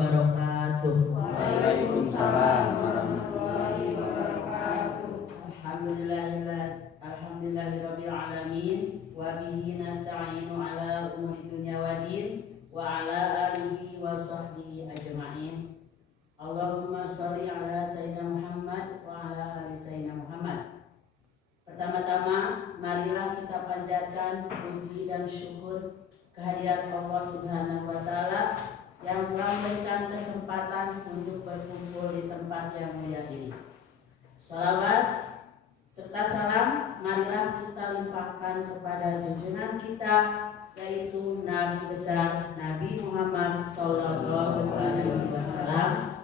wabarakatuh. Waalaikumsalam warahmatullahi wabarakatuh. Alhamdulillahirabbil alamin wa bihi nasta'inu ala umuri dunya waddin wa ala alihi wa sahbihi ajma'in. Allahumma sholli ala sayyidina Muhammad wa ala ali sayyidina Muhammad. Pertama-tama marilah kita panjatkan puji dan syukur kehadirat Allah Subhanahu wa taala yang telah memberikan kesempatan untuk berkumpul di tempat yang mulia ini. Salawat serta salam marilah kita limpahkan kepada junjungan kita, yaitu Nabi besar Nabi Muhammad sallallahu alaihi wasallam,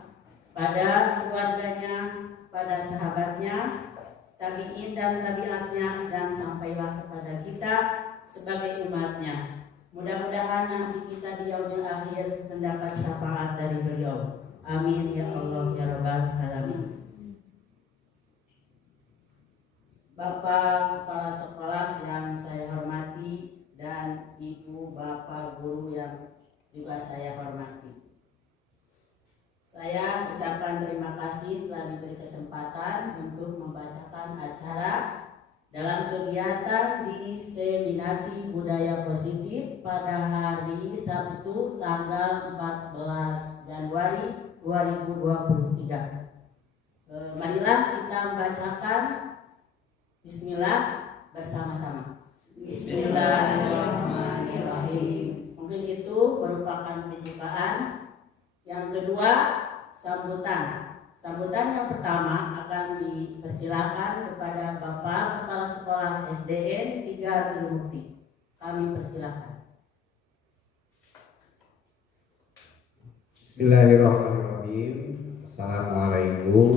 pada keluarganya, pada sahabatnya, tabi'in dan tabi'atnya, dan sampailah kepada kita sebagai umatnya. Mudah-mudahan nanti kita di yaumil akhir mendapat syafaat dari beliau. Amin ya Allah ya Rabbal alamin. Bapak Kepala Sekolah yang saya hormati dan Ibu Bapak Guru yang juga saya hormati, saya ucapkan terima kasih telah diberi kesempatan untuk membacakan acara dalam kegiatan diseminasi budaya positif pada hari Sabtu tanggal 14 Januari 2023. Marilah kita membacakan Bismillah bersama-sama. Bismillahirrahmanirrahim. Mungkin itu merupakan pembukaan. Yang kedua, sambutan. Sambutan yang pertama akan dipersilakan kepada Bapak Kepala Sekolah SDN 3 Gunungmukti. Kami persilakan. Bismillahirrahmanirrahim. Assalamualaikum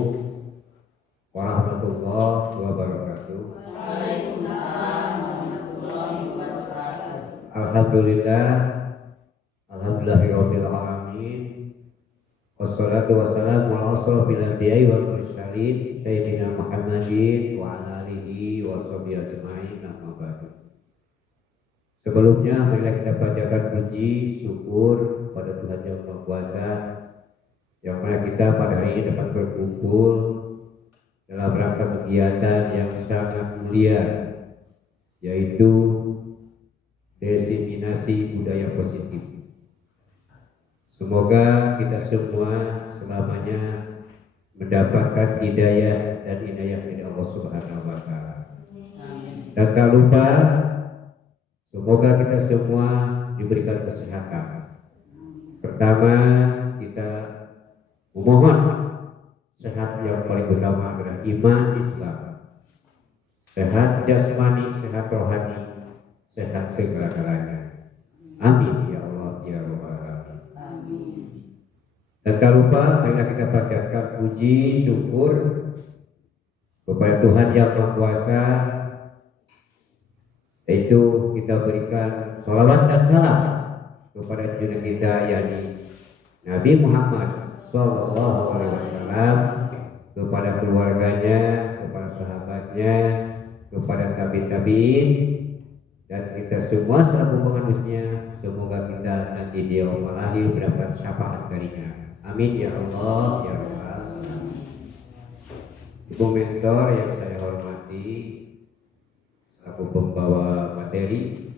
warahmatullahi wabarakatuh. Waalaikumsalam warahmatullahi wabarakatuh. Alhamdulillahirabbil alamin. Wassalatu wassalamu ala asrofil anbiya'i wal mursalin sayyidina Muhammadin wa ala alihi wa sahbihi ajma'in, amma ba'du. Sebelumnya marilah kita panjatkan puji syukur pada Tuhan Yang Maha Kuasa, yang mana kita pada hari ini dapat berkumpul dalam rangka kegiatan yang sangat mulia, yaitu diseminasi budaya positif. Semoga kita semua selamanya mendapatkan hidayah dan inayah dari Allah Subhanahu wa taala. Dan tak lupa, semoga kita semua diberikan kesehatan. Pertama, kita memohon sehat yang paling utama adalah iman Islam. Sehat jasmani, sehat rohani, sehat segala-galanya. Amin ya Allah ya Rabbal alamin. Dan tak lupa marilah kita panjatkan puji syukur kepada Tuhan Yang Maha Kuasa, yaitu kita berikan sholawat dan salam kepada junjungan kita, yakni Nabi Muhammad sallallahu alaihi wasallam, kepada keluarganya, kepada sahabatnya, kepada tabi'in, dan kita semua selaku penganutnya. Semoga kita nanti di yaumul akhir mendapat syafaat darinya. Amin ya Allah ya Rabbal alamin. Ibu mentor yang saya hormati, selaku pembawa materi,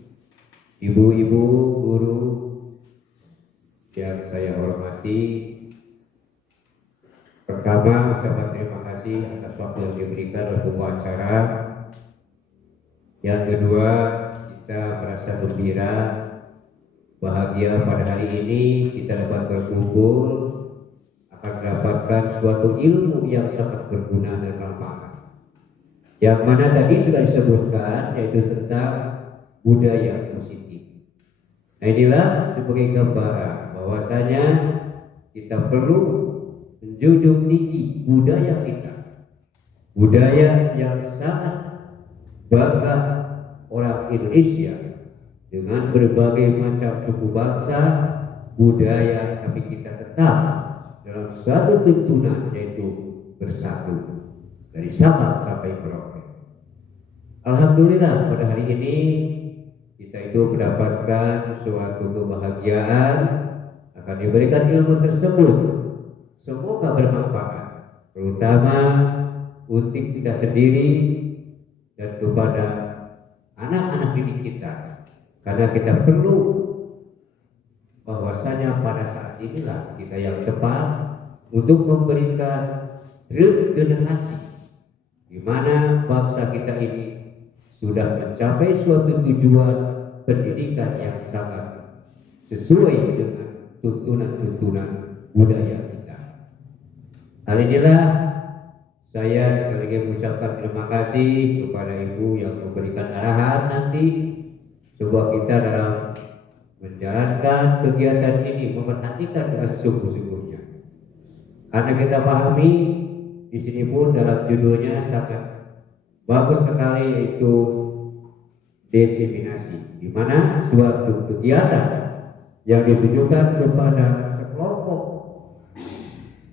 ibu-ibu guru yang saya hormati, pertama ucapan terima kasih atas waktu yang diberikan oleh pembawa acara. Yang kedua, kita merasa gembira, bahagia pada hari ini kita dapat berkumpul, akan mendapatkan suatu ilmu yang sangat berguna dan bermanfaat, yang mana tadi sudah disebutkan, yaitu tentang budaya positif. Nah, inilah sebagai gambaran bahwasanya kita perlu menjunjung tinggi budaya kita, budaya yang sangat bangga orang Indonesia dengan berbagai macam suku bangsa, budaya, tapi kita tetap dalam suatu tuntunan, yaitu bersatu dari Sabang sampai Merauke. Alhamdulillah pada hari ini kita itu mendapatkan suatu kebahagiaan akan diberikan ilmu tersebut semoga bermanfaat, terutama untuk kita sendiri dan kepada anak-anak didik kita, karena kita perlu bahwasanya pada saat inilah kita yang tepat untuk memberikan regenerasi di mana bangsa kita ini sudah mencapai suatu tujuan pendidikan yang sangat sesuai dengan tuntunan-tuntunan budaya kita. Hal inilah saya sekali lagi mengucapkan terima kasih kepada Ibu yang memberikan arahan nanti coba kita dalam menjalankan kegiatan ini memperhatikan dengan sungguh-sungguhnya. Karena kita pahami di sini pun dalam judulnya sangat bagus sekali, yaitu diseminasi, di mana suatu kegiatan yang ditujukan kepada sekelompok,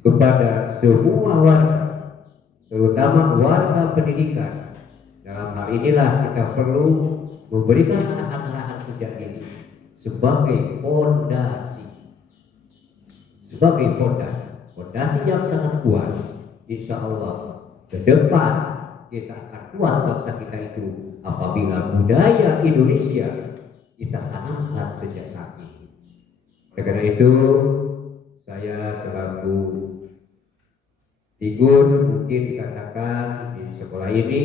kepada semua warga, terutama warga pendidikan. Dalam hal inilah kita perlu memberikan arahan-arahan sejak ini sebagai fondasi, fondasi yang sangat kuat. Insya Allah ke depan kita akan kuat bangsa kita itu apabila budaya Indonesia kita tanamkan sejak saat ini. Oleh karena itu saya selaku figur mungkin dikatakan di sekolah ini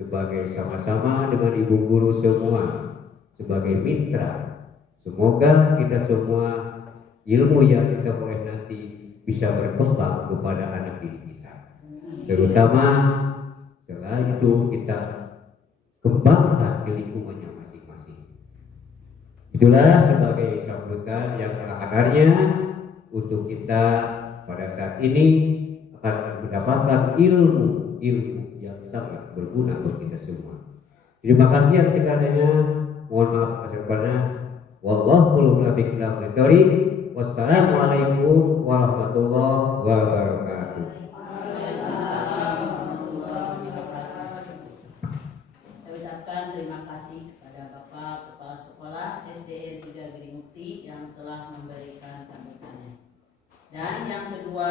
sebagai sama-sama dengan ibu guru semua sebagai mitra. Semoga kita semua ilmu yang kita boleh nanti bisa berkembang kepada anak didik kita. Terutama setelah itu kita kembangkan di lingkungannya masing-masing. Itulah sebagai sambutan yang ala-kadarnya untuk kita pada saat ini akan mendapatkan ilmu yang sangat berguna buat kita semua. Terima kasih yang sekadanya. Mohon maaf atas karena wallahu muwaffiq ila aqwamit. Wassalamualaikum warahmatullahi wabarakatuh. Saya ucapkan terima kasih kepada Bapak Kepala Sekolah SDN 3 Girimukti yang telah memberikan sambutannya. Dan yang kedua,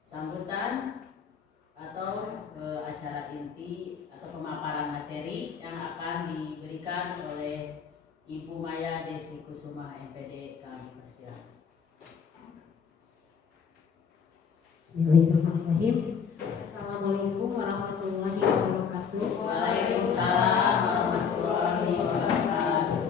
sambutan atau acara inti atau pemaparan materi yang akan diberikan oleh Ibu Maya Desi Kusuma MPD kami persilakan. Bismillahirrahmanirrahim. Assalamualaikum warahmatullahi wabarakatuh. Waalaikumsalam warahmatullahi wabarakatuh.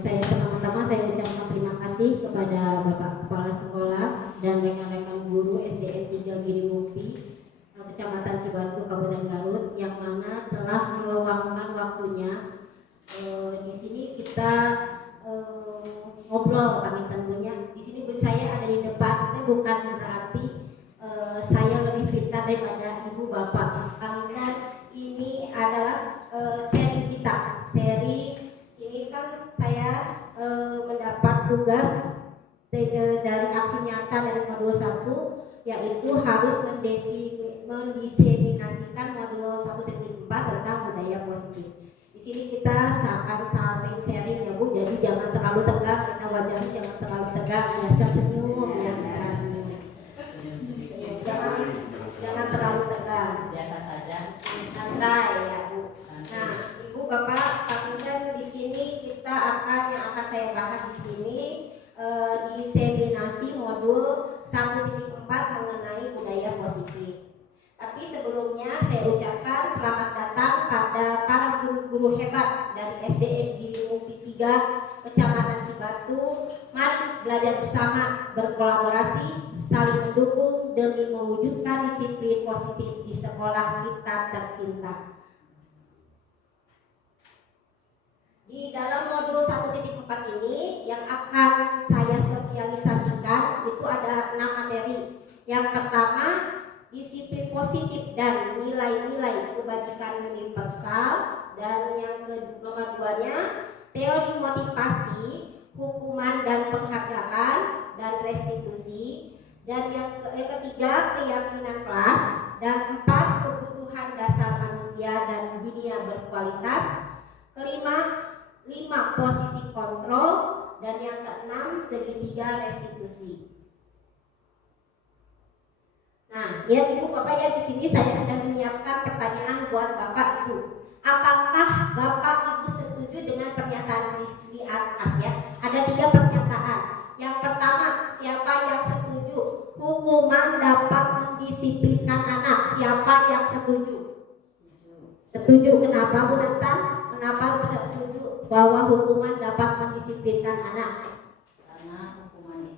Pertama-tama saya ucapkan terima kasih kepada Bapak Kepala Sekolah dan rekan-rekan guru SDN 3 Girimukti, Kecamatan Cibatu, Kabupaten Garut, yang mana telah meluangkan waktunya. Di sini kita ngobrol, kami tentunya. Di sini saya ada di depan, itu bukan berarti saya lebih pintar daripada ibu bapak. Kami kan ini adalah seri kita. Seri ini kan saya mendapat tugas dari aksi nyata dari modul 1, yaitu harus mendiseminasikan modul 1.4 tentang budaya positif. Di sini kita akan saling sharing ya Bu, jadi jangan terlalu tegang, kita wajahnya jangan terlalu tegang, biasa senyum ya, bisa senyum. Jangan terlalu tegang, Biasa saja. santai ya Bu. Nah, Ibu Bapak, kami kan di sini yang akan saya bahas di sini diseminasi modul 1.4 mengenai budaya positif. Tapi sebelumnya saya ucapkan selamat datang pada para guru-guru hebat dari SDN Girimukti 3 Kecamatan Cibatu. Mari belajar bersama, berkolaborasi, saling mendukung demi mewujudkan disiplin positif di sekolah kita tercinta. Di dalam modul 1.4 ini yang akan saya sosialisasikan itu ada 6 materi. Yang pertama, disiplin positif dan nilai-nilai kebajikan universal, dan yang nomor 2-nya teori motivasi, hukuman dan penghargaan dan restitusi, dan yang ketiga keyakinan kelas, dan 4 kebutuhan dasar manusia dan dunia berkualitas, kelima 5 posisi kontrol, dan yang keenam segitiga restitusi. Nah, ya Ibu Bapak ya, di sini saya sudah menyiapkan pertanyaan buat Bapak Ibu. Apakah Bapak Ibu setuju dengan pernyataan di atas ya? Ada 3 pernyataan. Yang pertama, siapa yang setuju hukuman dapat mendisiplinkan anak? Siapa yang setuju? Setuju. Kenapa Bu Nathan? Kenapa setuju bahwa hukuman dapat mendisiplinkan anak? Karena hukuman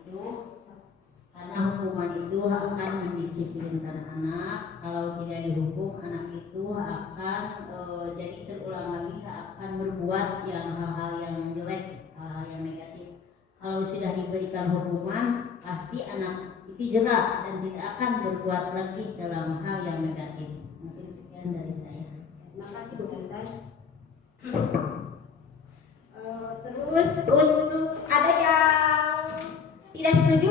itu akan mendisiplinkan anak. Kalau tidak dihukum, anak itu akan jadi terulang lagi, akan berbuat hal-hal yang jelek, hal-hal yang negatif. Kalau sudah diberikan hukuman, pasti anak itu jerak dan tidak akan berbuat lagi dalam hal yang negatif. Mungkin sekian dari saya. Terima kasih Bu Nathan. Terus untuk ada yang tidak setuju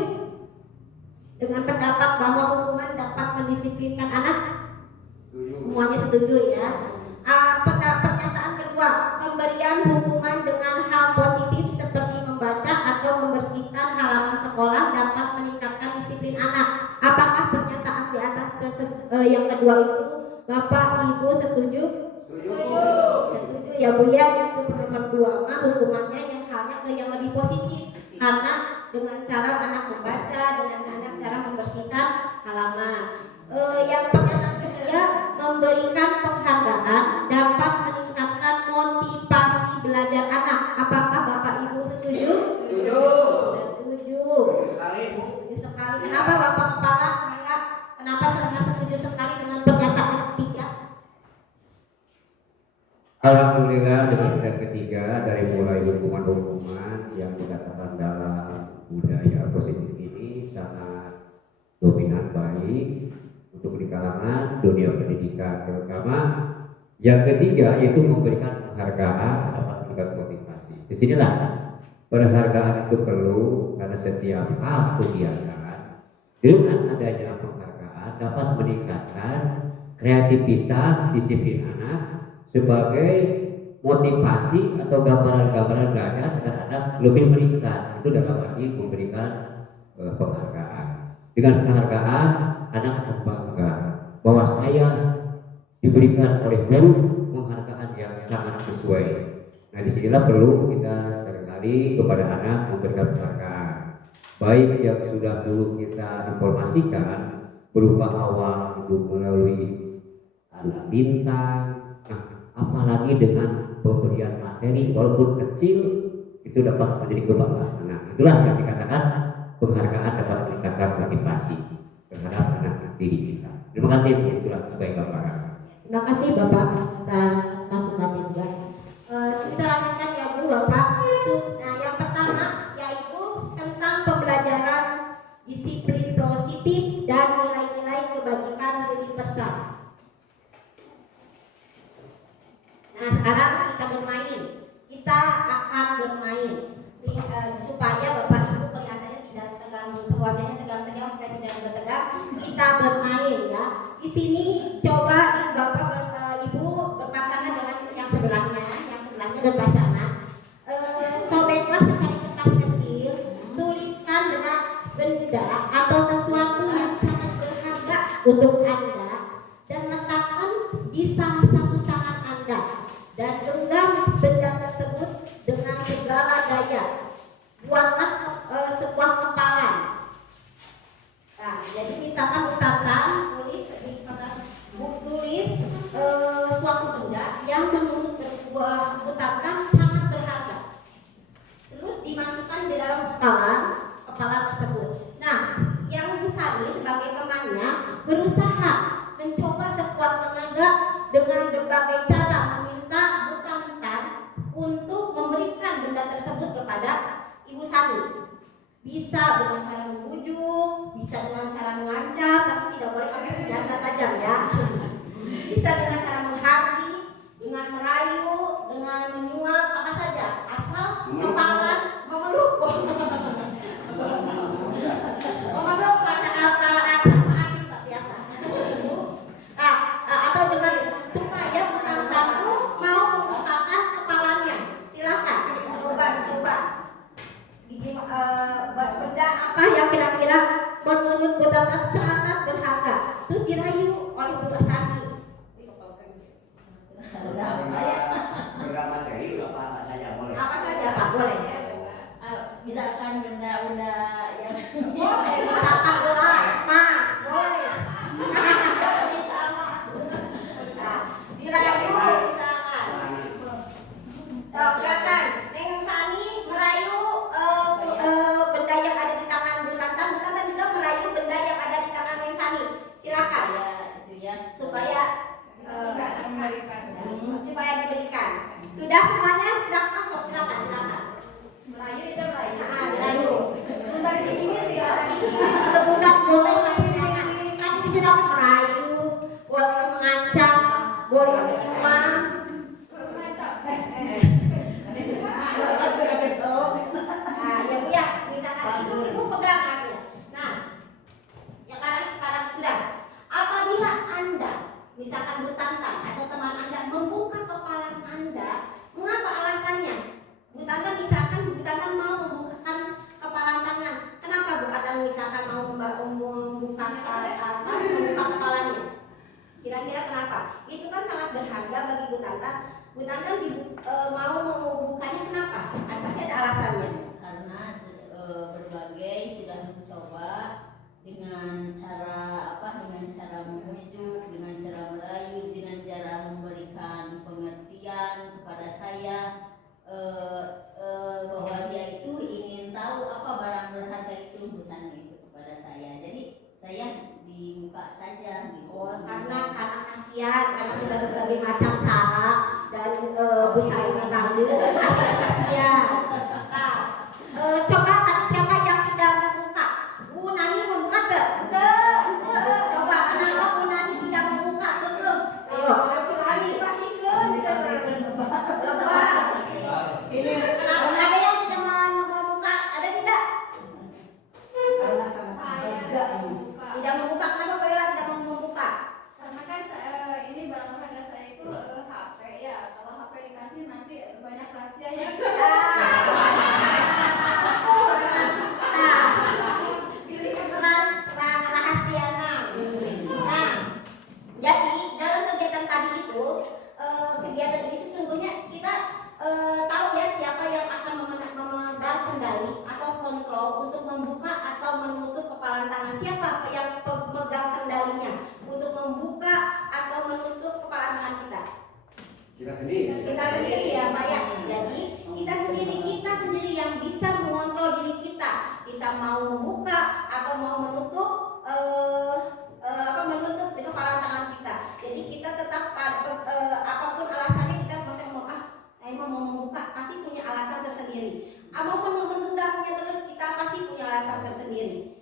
dengan pendapat bahwa hukuman dapat mendisiplinkan anak? Semuanya setuju ya. Pernyataan kedua, pemberian hukuman dengan hal positif seperti membaca atau membersihkan halaman sekolah dapat meningkatkan disiplin anak. Apakah pernyataan di atas yang kedua itu Bapak Ibu setuju? Setuju ya Bu ya. Itu nomor 2 mah hukumannya yang halnya ke yang lebih positif, karena dengan cara anak membaca, dengan anak cara membersihkan halaman. Yang pernyataan ketiga, memberikan penghargaan dapat meningkatkan motivasi belajar anak. Apakah Bapak Ibu setuju? Setuju sekali. Kenapa Bapak Kepala? Kenapa sangat setuju sekali dengan pernyataan ketiga? Alhamdulillah, dengan pernyataan ketiga, dari mulai hukuman-hukuman yang dikatakan dalam budaya positif ini sangat dominan baik untuk di kalangan dunia pendidikan, terutama yang ketiga yaitu memberikan penghargaan dapat meningkatkan motivasi. Disinilah penghargaan itu perlu, karena setiap hal kegiatan dengan adanya penghargaan dapat meningkatkan kreativitas, disiplin anak sebagai motivasi atau gambaran-gambaran belajar agar anak lebih meningkat. Itu dalam arti memberikan penghargaan. Dengan penghargaan anak bangga bahwa saya diberikan oleh guru penghargaan yang sangat sesuai. Nah, disinilah perlu kita seringkali kepada anak memberikan penghargaan, baik yang sudah dulu kita informasikan berupa awal itu melalui anak bintang. Nah, apalagi dengan pemberian materi walaupun kecil itu dapat menjadi kebanggaan. Nah, itulah yang dikatakan penghargaan dapat meningkatkan motivasi terhadap anak didik kita. Terima kasih, itulah sebagai gambaran. Terima kasih Bapak atas masukannya juga. Kita lanjutkan ya Bu Bapak. Nah, yang pertama yaitu tentang pembelajaran disiplin positif dan nilai-nilai kebajikan universal. Nah, sekarang kita bermain. Kita akan bermain supaya Bapak Ibu kelihatannya tidak tegang, wajahnya tegang-tegang supaya tidak tegang. Kita bermain ya. Di sini coba Bapak Ibu berpasangan dengan yang sebelahnya berpasangan. Sobeklah secari kertas kecil, tuliskan dengan benda atau sesuatu yang sangat berharga untuk Anda dan letakkan di salah satu tangan Anda dan genggam benda tersebut dengan segala daya. Buatlah sebuah kepalan. Nah, jadi misalkan utatan tulis di kertas, tulis suatu benda yang menurut utatan sangat berharga. Terus dimasukkan di dalam kepalan tersebut. Nah, yang Bu Sari sebagai temannya berusaha mencoba sekuat tenaga dengan berbagai cara meminta Bu Tantan untuk memberikan benda tersebut kepada Ibu Sari. Bisa dengan cara membujuk, bisa dengan cara mengancam, tapi tidak boleh pakai senjata tajam ya. Bisa dengan cara menghardi, dengan merayu, dengan menyuap, apa saja, asal kepalan memeluk. Memeluk pada ancaman Pak Tiasa. Nah, atau dengan supaya Bu Tantan mau membukakan kepalanya. Silakan, coba. kira-kira menurut Bu Tatan sangat berharga, terus dirayu oleh Bu Sani. Beberapa materi apa saja boleh. Apa saja Pak? Boleh. Misalkan benda-benda yang Boleh, misalkan gelas, emas, boleh. Dirayu misalkan. So, silakan. Neng Sani merayu benda yang ada di tangan Bu Tantan. Bu Tantan juga merayu benda yang ada di tangan Neng Sani. Silakan. itu ya Supaya supaya diberikan. Sudah semuanya sudah masuk. Silakan, silakan. Merayu itu merayu. Merayu. Bentar di sini tidak. Bukan boleh lah, silakan. Kan di sini aku merayu, boleh mengancam, boleh menyuap. Nah, ya Bu ya, misalkan itu Ibu pegang aja. Nah, ya sekarang sudah. Apabila Anda, misalkan Bu Tantan atau teman Anda membuka kepala Anda, mengapa alasannya? Bu Tantan misalkan Bu Tantan mau membukakan kepala tangan. Kenapa Bu Tantan misalkan mau membuka kepalanya? Kira-kira kenapa? Itu kan sangat berharga bagi Bu Tantan. Bu Tantan mau membukanya kenapa? Pasti ada alasannya. karena berbagai sudah mencoba dengan cara membujuk, dengan cara merayu, dengan cara memberikan pengertian kepada saya bahwa dia itu ingin tahu apa barang berharga itu busana itu kepada saya. Jadi saya dibuka saja gitu. Karena kasihan, karena sudah berbagai macam cara dan Bu Sari merayu, akhirnya kasihan. Nah, coba tadi siapa yang tidak membuka? Bu Nani membuka tak? Coba kenapa Bu Nani tidak membuka? Belum. Ayo, Bu Nani. Kenapa ada yang tidak membuka? Ada tidak? Tidak membuka. Kenapa Bu Ella tidak membuka? Karena kan ini barang berharga saya itu HP ya. Kalau HP dikasih nanti banyak rahasia ya. Pilih keterangan rahasia. Nah, jadi dalam kegiatan tadi itu, kegiatan ini sesungguhnya kita tahu ya siapa yang akan memegang kendali atau kontrol untuk membuka atau menutup kepalan tangan. Siapa yang pemegang kendalinya untuk membuka atau menutup kepalan tangan kita? Kita sendiri. Kita sendiri ya Pak ya. Jadi kita sendiri yang bisa mengontrol diri kita. Kita mau membuka atau mau menutup menutup di kepala tangan kita. Jadi kita tetap apapun alasannya kita masih mau saya mau membuka, pasti punya alasan tersendiri. Mau menggenggamnya terus kita pasti punya alasan tersendiri.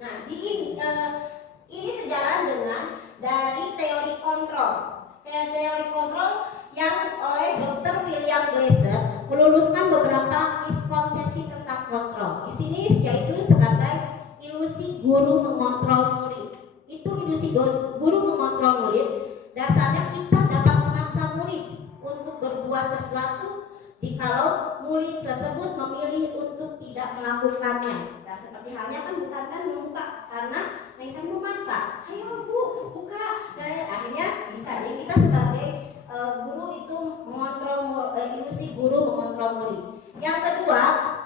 Nah, ini sejalan dengan dari teori kontrol. Teori kontrol yang oleh Dr. William Glasser meluluskan beberapa miskonsepsi tentang kontrol. Di sini yaitu sebagai ilusi guru mengontrol murid. Itu ilusi guru mengontrol murid. Dasarnya kita dapat memaksa murid untuk berbuat sesuatu jikalau murid tersebut memilih untuk tidak melakukannya. Nah, seperti halnya kan Bu Tantan membuka karena Neng Sani memaksa. Ayo Bu, buka. Dan akhirnya bisa. Jadi kita sebagai guru itu mengontrol ilusi guru mengontrol murid. Yang kedua,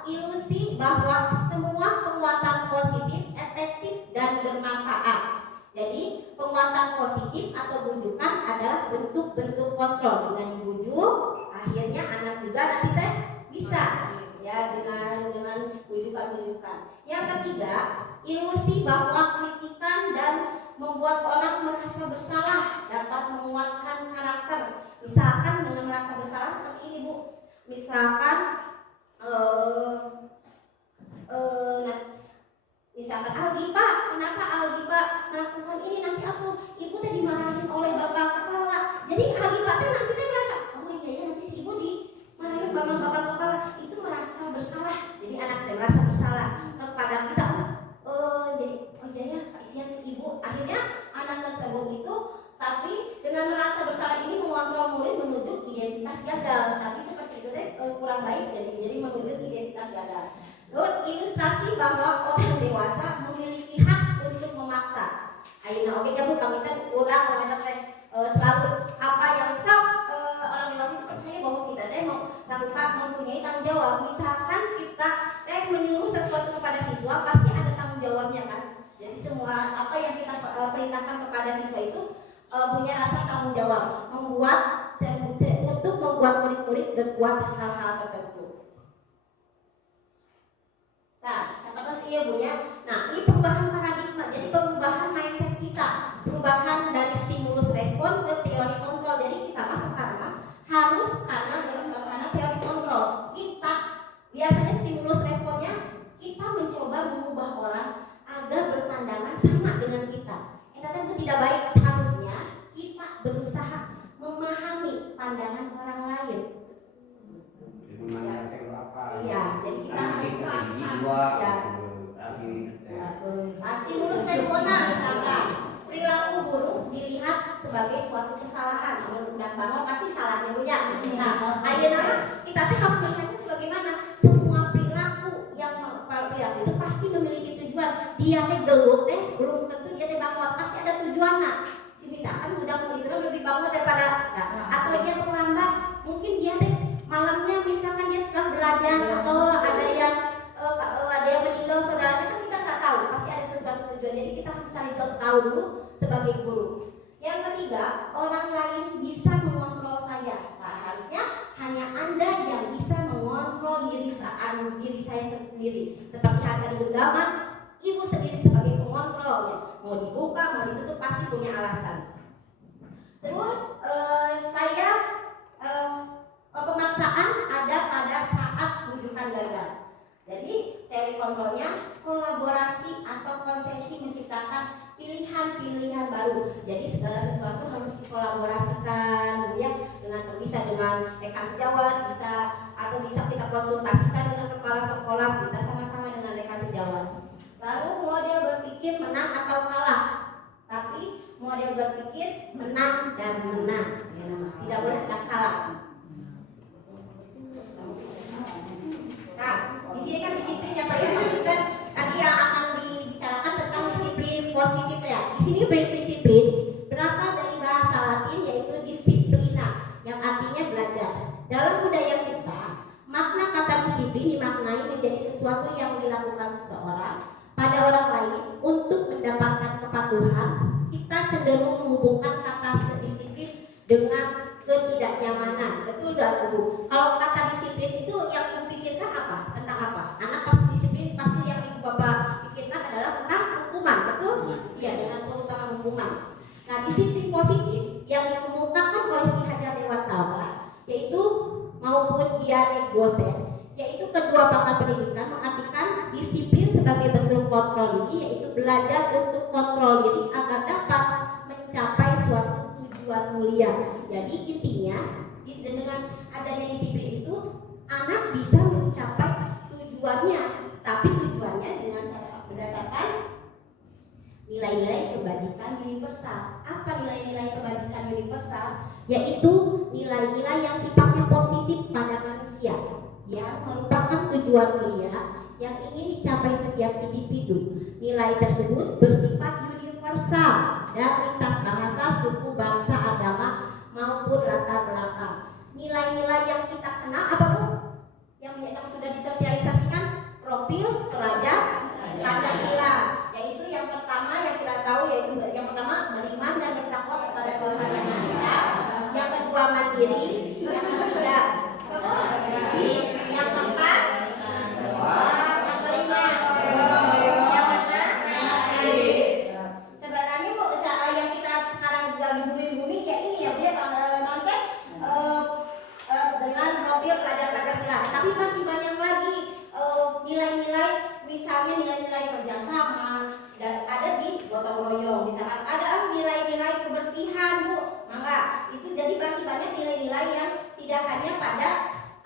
ilusi bahwa semua penguatan positif efektif dan bermanfaat. Jadi penguatan positif atau bujukan adalah bentuk-bentuk kontrol. Dengan dibujuk, akhirnya anak juga nanti bisa ya dengan bujukan-bujukan. Yang ketiga, ilusi bahwa kritikan dan membuat orang merasa bersalah dapat menguatkan karakter. Misalkan dengan merasa bersalah seperti ini Bu. Misalkan misalkan Algi Pak, kenapa Algi Pak melakukan ini? Nanti ibu tadi dimarahin oleh bapak kepala. Jadi Algi Pak nanti merasa, oh iya ya nanti si ibu dimarahin bapak kepala, itu merasa bersalah. Jadi anak merasa bersalah kepada kita. Jadi oh iya ya kasihan si ibu. Akhirnya anak tersebut itu tapi dengan merasa bersalah ini mengontrol murid menuju identitas gagal. Tapi seperti itu kurang baik jadi menuju identitas gagal. Ilustrasi bahwa orang dewasa memiliki hak untuk memaksa. Ayeuna oke kamu pamitan ulang selalu apa yang orang dewasa itu percaya bahwa kita mempunyai tanggung jawab. Misalkan kita menyuruh sesuatu kepada siswa, pasti ada tanggung jawabnya kan. Jadi semua apa yang kita perintahkan kepada siswa itu punya rasa tanggung jawab, untuk membuat murid-murid berbuat hal-hal tertentu. Nah, seperti iya bunya. Nah, ini perubahan paradigma. Jadi perubahan mindset kita, perubahan dari stimulus respon ke teori kontrol. Jadi kita sekarang harus karena teori kontrol. Kita biasanya stimulus responnya kita mencoba mengubah orang agar berpandangan sama dengan kita. Itu tidak baik. Harusnya kita berusaha memahami pandangan orang lain. Ya, jadi kita harus stimulus responnya misalkan perilaku buruk dilihat sebagai suatu kesalahan. Menurut Undang Bangun pasti salahnya punya. Nah, ayeuna kita harus melihatnya sebagaimana semua perilaku itu pasti memiliki tujuan. Dia gelut belum tentu dia bangun, pasti ada tujuannya. Misalkan udah lebih bangun daripada atau dia terlambat, mungkin dia malamnya misalkan dia telah belajar atau ada yang meninggal saudaranya, kan kita nggak tahu, pasti ada sesuatu tujuan. Jadi kita harus cari tahu dulu sebagai guru. Yang ketiga, orang lain bisa mengontrol saya. Nah, harusnya hanya Anda yang bisa mengontrol diri saya sendiri. Seperti harga di genggaman, ibu sendiri sebagai pengontrolnya. Mau dibuka, mau ditutup pasti punya alasan. Terus pemaksaan ada pada saat rujukan gagal. Jadi teori kontrolnya kolaborasi atau konsesi menciptakan pilihan-pilihan baru. Jadi segala sesuatu harus dikolaborasikan, ya, bisa dengan rekan sejawat, bisa kita konsultasikan dengan kepala sekolah, kita sama-sama dengan rekan sejawat. Lalu model berpikir menang atau kalah, tapi model berpikir menang dan menang, tidak boleh kalah. Nah, di sini kan disiplinnya Pak ya, kita tadi yang akan dibicarakan tentang disiplin positif ya. Di sini disiplin berasal dari bahasa Latin yaitu disiplina, yang artinya belajar. Dalam budaya kita, makna kata disiplin dimaknai menjadi sesuatu yang dilakukan seseorang pada orang lain untuk mendapatkan kepatuhan. Kita cenderung menghubungkan kata disiplin dengan ketidaknyamanan. Betul gak Bu? Kalau kata disiplin itu yang dipikirkan apa? Tentang apa? Anak pasti disiplin, pasti yang ibu bapak pikirkan adalah tentang hukuman. Betul? Iya, dengan terutama hukuman. Nah, disiplin positif yang dikemukakan oleh Ki Hajar Dewantara yaitu maupun Diane Gosen, yaitu kedua pakar pendidikan mengartikan disiplin sebagai bentuk kontrol diri, yaitu belajar untuk kontrol diri agar dapat mencapai suatu tujuan mulia. Jadi intinya dengan adanya disiplin itu anak bisa mencapai tujuannya, tapi tujuannya dengan cara berdasarkan nilai-nilai kebajikan universal. Apa nilai-nilai kebajikan universal? Yaitu nilai-nilai yang sifatnya positif pada manusia, yang merupakan tujuan mulia yang ingin dicapai setiap individu. Nilai tersebut bersifat universal dan lintas bahasa, suku, bangsa, agama maupun latar belakang. Nilai-nilai yang kita kenal apa Bu? Yang sudah disosialisasikan, profil pelajar Pancasila, yaitu yang pertama yang kita tahu yaitu yang pertama beriman dan bertakwa kepada Tuhan Yang Maha Esa, yang kedua mandiri, yang ketiga yang keempat, yang kelima, yang keenam, sebenarnya Bu, yang kita sekarang lagi booming ya ini ya Bu ya nonton dengan profil pelajar Pancasila, tapi masih banyak lagi nilai-nilai, misalnya nilai-nilai kerjasama dan ada di gotong royong, misalkan ada nilai-nilai kebersihan Bu, maka itu jadi masih banyak nilai-nilai yang tidak hanya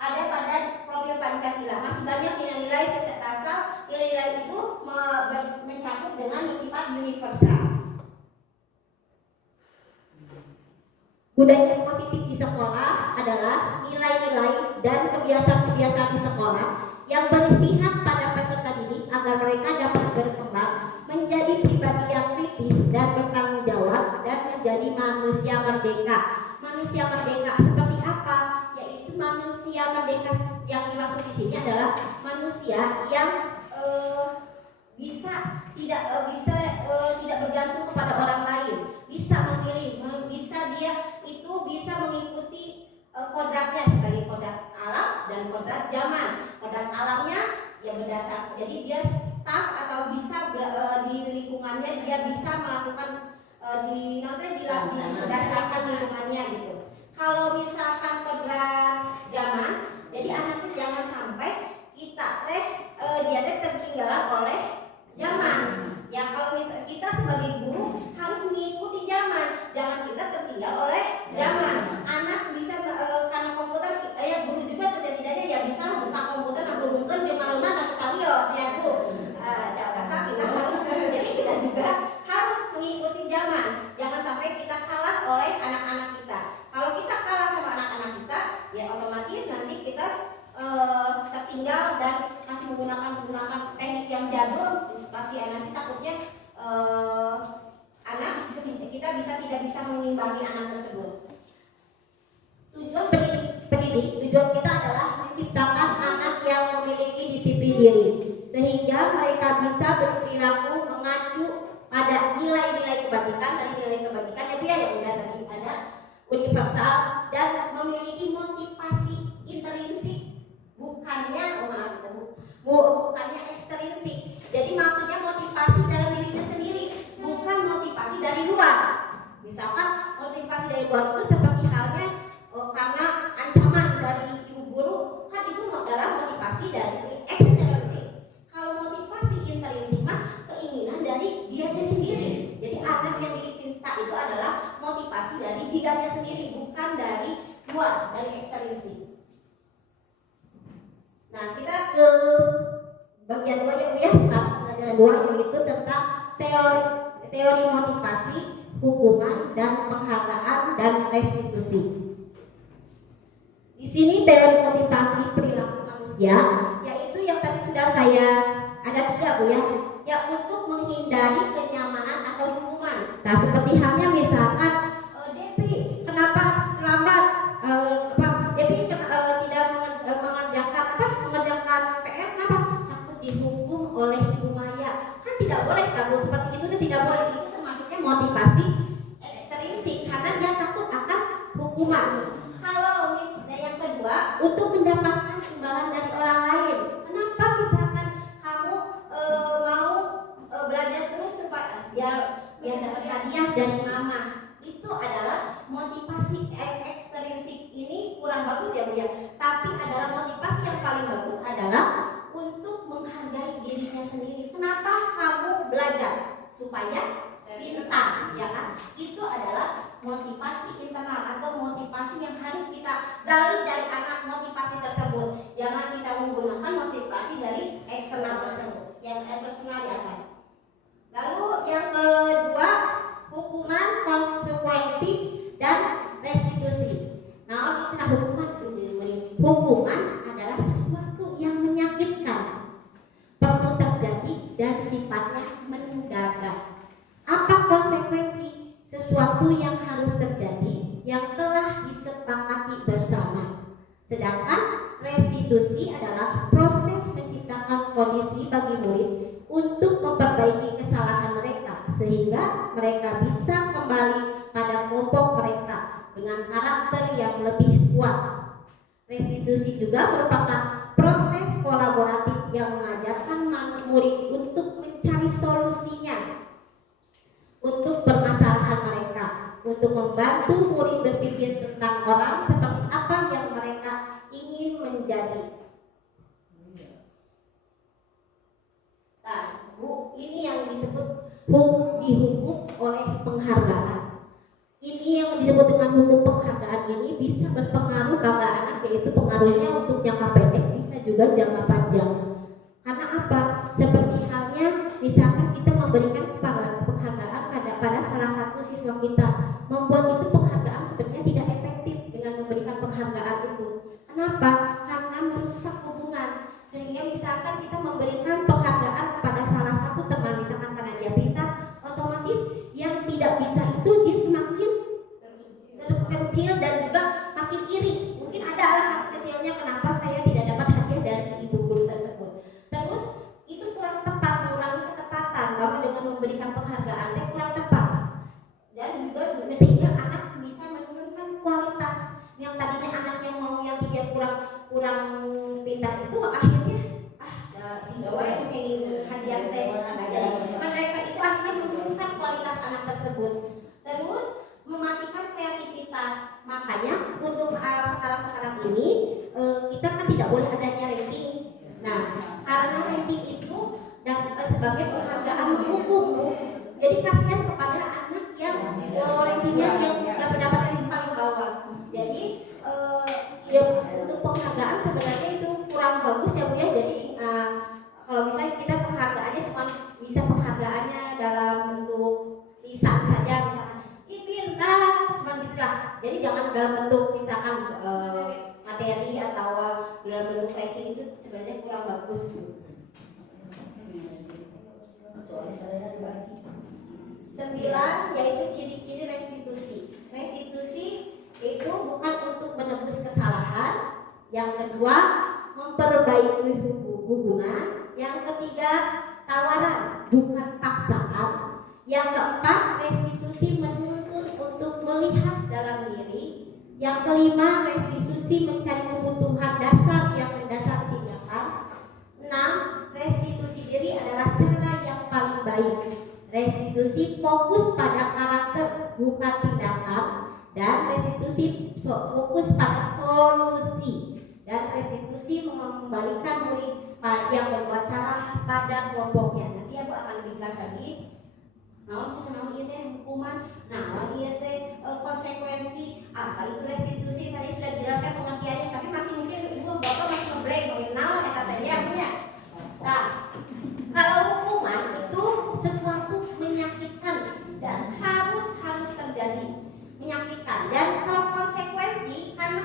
ada pada profil Pancasila, masih banyak nilai-nilai secara asal, nilai-nilai itu mencakup dengan bersifat universal. Budaya positif di sekolah adalah nilai-nilai dan kebiasaan-kebiasaan di sekolah yang berpihak pada sehingga mereka dapat berkembang menjadi pribadi yang kritis dan bertanggung jawab dan menjadi manusia merdeka. Manusia merdeka seperti apa? Yaitu manusia merdeka yang dimaksud di sini adalah manusia yang tidak bergantung kepada orang lain, bisa memilih, bisa dia itu bisa mengikuti kodratnya sebagai kodrat alam dan kodrat zaman. Kodrat alamnya ya berdasar, jadi dia tough atau bisa di lingkungannya dia bisa melakukan berdasarkan lingkungannya gitu. Kalau misalkan kodrat zaman, jadi anaknya jangan sampai dia tertinggalan oleh zaman. Ya kalau misalnya kita sebagai guru harus mengikuti zaman, jangan kita tertinggal oleh zaman. Anak bisa karena komputer, guru juga setidaknya ya bisa buka komputer atau mungkin di mana-mana atau sawios ya Bu. Kita harus, jadi kita juga harus mengikuti zaman. Jangan sampai kita kalah oleh anak-anak kita. Kalau kita kalah sama anak-anak kita, ya otomatis nanti kita tertinggal dan masih menggunakan teknik yang jadul, pasti nanti takutnya anak kita tidak bisa mengimbangi anak tersebut. Tujuan tujuan kita adalah menciptakan anak yang memiliki disiplin diri, sehingga mereka bisa berperilaku mengacu pada nilai-nilai kebajikan. Tadi nilai kebajikan ya yang udah tadi ada universal dan memiliki motivasi intrinsik, bukannya ekstrinsik. Jadi maksudnya motivasi dalam dirinya sendiri, bukan motivasi dari luar. Misalkan motivasi dari luar itu seperti halnya karena ancaman dari ibu guru, kan itu adalah motivasi dari ekstrinsik. Kalau motivasi intrinsik mah keinginan dari dianya sendiri. Jadi anak yang dicinta itu adalah motivasi dari dianya sendiri, bukan dari luar, dari ekstrinsik. Nah, kita ke bagian 2 ya Bu ya, sekarang pelajaran 2 yaitu tentang teori motivasi, hukuman, dan penghargaan dan restitusi. Di sini teori motivasi perilaku manusia, yaitu yang tadi sudah saya ada 3 Bu ya, untuk menghindari kenyamanan atau hukuman. Nah, seperti halnya misalkan Devi kenapa terlambat, Devi tidak mengerjakan PR, kenapa? Takut dihukum oleh Ibu Maya. Kan tidak boleh, Bu, seperti itu tuh tidak boleh. Itu termasuknya motivasi ekstrinsik karena dia takut akan hukuman. Kalau misalnya yang kedua, untuk mendapatkan imbalan dari orang lain. Kenapa misalkan kamu mau belajar terus supaya biar dapat hadiah dari mama? Itu adalah motivasi ekstrinsik. Ini kurang bagus ya Bu ya. Tapi adalah motivasi yang paling bagus adalah untuk menghargai dirinya sendiri. Kenapa kamu belajar? Supaya pintar, ya kan? Itu adalah motivasi internal atau motivasi yang harus kita gali dari anak motivasi tersebut. Jangan kita menggunakan motivasi dari eksternal tersebut, yang eksternal di atas. Lalu yang kedua, hukuman, konsekuensi, dan restitusi. Nah, kita hukuman adalah sesuatu yang menyakitkan, perlu terjadi dan sifatnya mendadak. Apa konsekuensi? Sesuatu yang harus terjadi yang telah disepakati bersama. Sedangkan restitusi adalah proses menciptakan kondisi bagi murid untuk memperbaiki kesalahan mereka sehingga mereka bisa kembali pada kelompok mereka dengan karakter yang lebih kuat. Restitusi juga merupakan proses kolaboratif yang mengajarkan murid untuk mencari solusinya untuk permasalahan mereka, untuk membantu murid berpikir tentang orang seperti apa yang mereka ingin menjadi. Nah, Bu, ini yang disebut dihukum oleh penghargaan. Ini yang disebut dengan hukum penghargaan ini bisa berpengaruh pada anak, yaitu pengaruhnya untuk jangka pendek, bisa juga jangka panjang. Karena apa? Seperti halnya misalkan kita memberikan penghargaan pada salah satu siswa kita, membuat itu penghargaan sebenarnya tidak efektif dengan memberikan penghargaan itu. Kenapa? Karena merusak hubungan. Sehingga misalkan kita memberikan penghargaan kepada memberikan penghargaan teh kurang tepat. Dan juga sehingga anak bisa menurunkan kualitas. Yang tadinya anak yang mau yang tidak kurang pintar itu akhirnya si doa yang hadiah teh nggak jadi. Mereka itu akhirnya menurunkan kualitas anak tersebut. Terus mematikan kreativitas. Makanya untuk sekarang ini kita kan tidak boleh adanya ranking. Nah, karena ranking itu dan sebagai penghargaan hukum, jadi kasihan kepada anak yang rankingnya yang mendapat ranking paling bawah. Jadi ya, untuk penghargaan sebenarnya itu kurang bagus ya Bu ya. Jadi kalau misalnya kita penghargaannya cuma bisa penghargaannya dalam bentuk lisan saja, misalkan pintar, cuma gitulah. Jadi jangan dalam bentuk misalkan materi atau dalam bentuk ranking, itu sebenarnya kurang bagus. Sembilan yaitu ciri-ciri restitusi. Restitusi itu bukan untuk menebus kesalahan. Yang kedua, memperbaiki hubungan. Yang ketiga, tawaran bukan paksaan. Yang keempat, restitusi menuntut untuk melihat dalam diri. Yang kelima, restitusi mencari kebutuhan dasar yang mendasar tindakan. 6. Restitusi diri adalah cara yang paling baik. Restitusi fokus pada karakter bukan tindakan. Dan restitusi fokus pada solusi. Dan restitusi mengembalikan murid yang berbuat salah pada kelompoknya. Nanti aku akan lebih jelas lagi. Naon ieu teh hukuman, naon ieu teh konsekuensi, apa itu restitusi. Tadi sudah dijelaskan pengertiannya, tapi masih mungkin ibu bapak masih nge-break bagaimana naon eta teh ya punya. Nah, kalau hukuman itu sesuatu menyakitkan dan harus terjadi, menyakitkan. Dan kalau konsekuensi, karena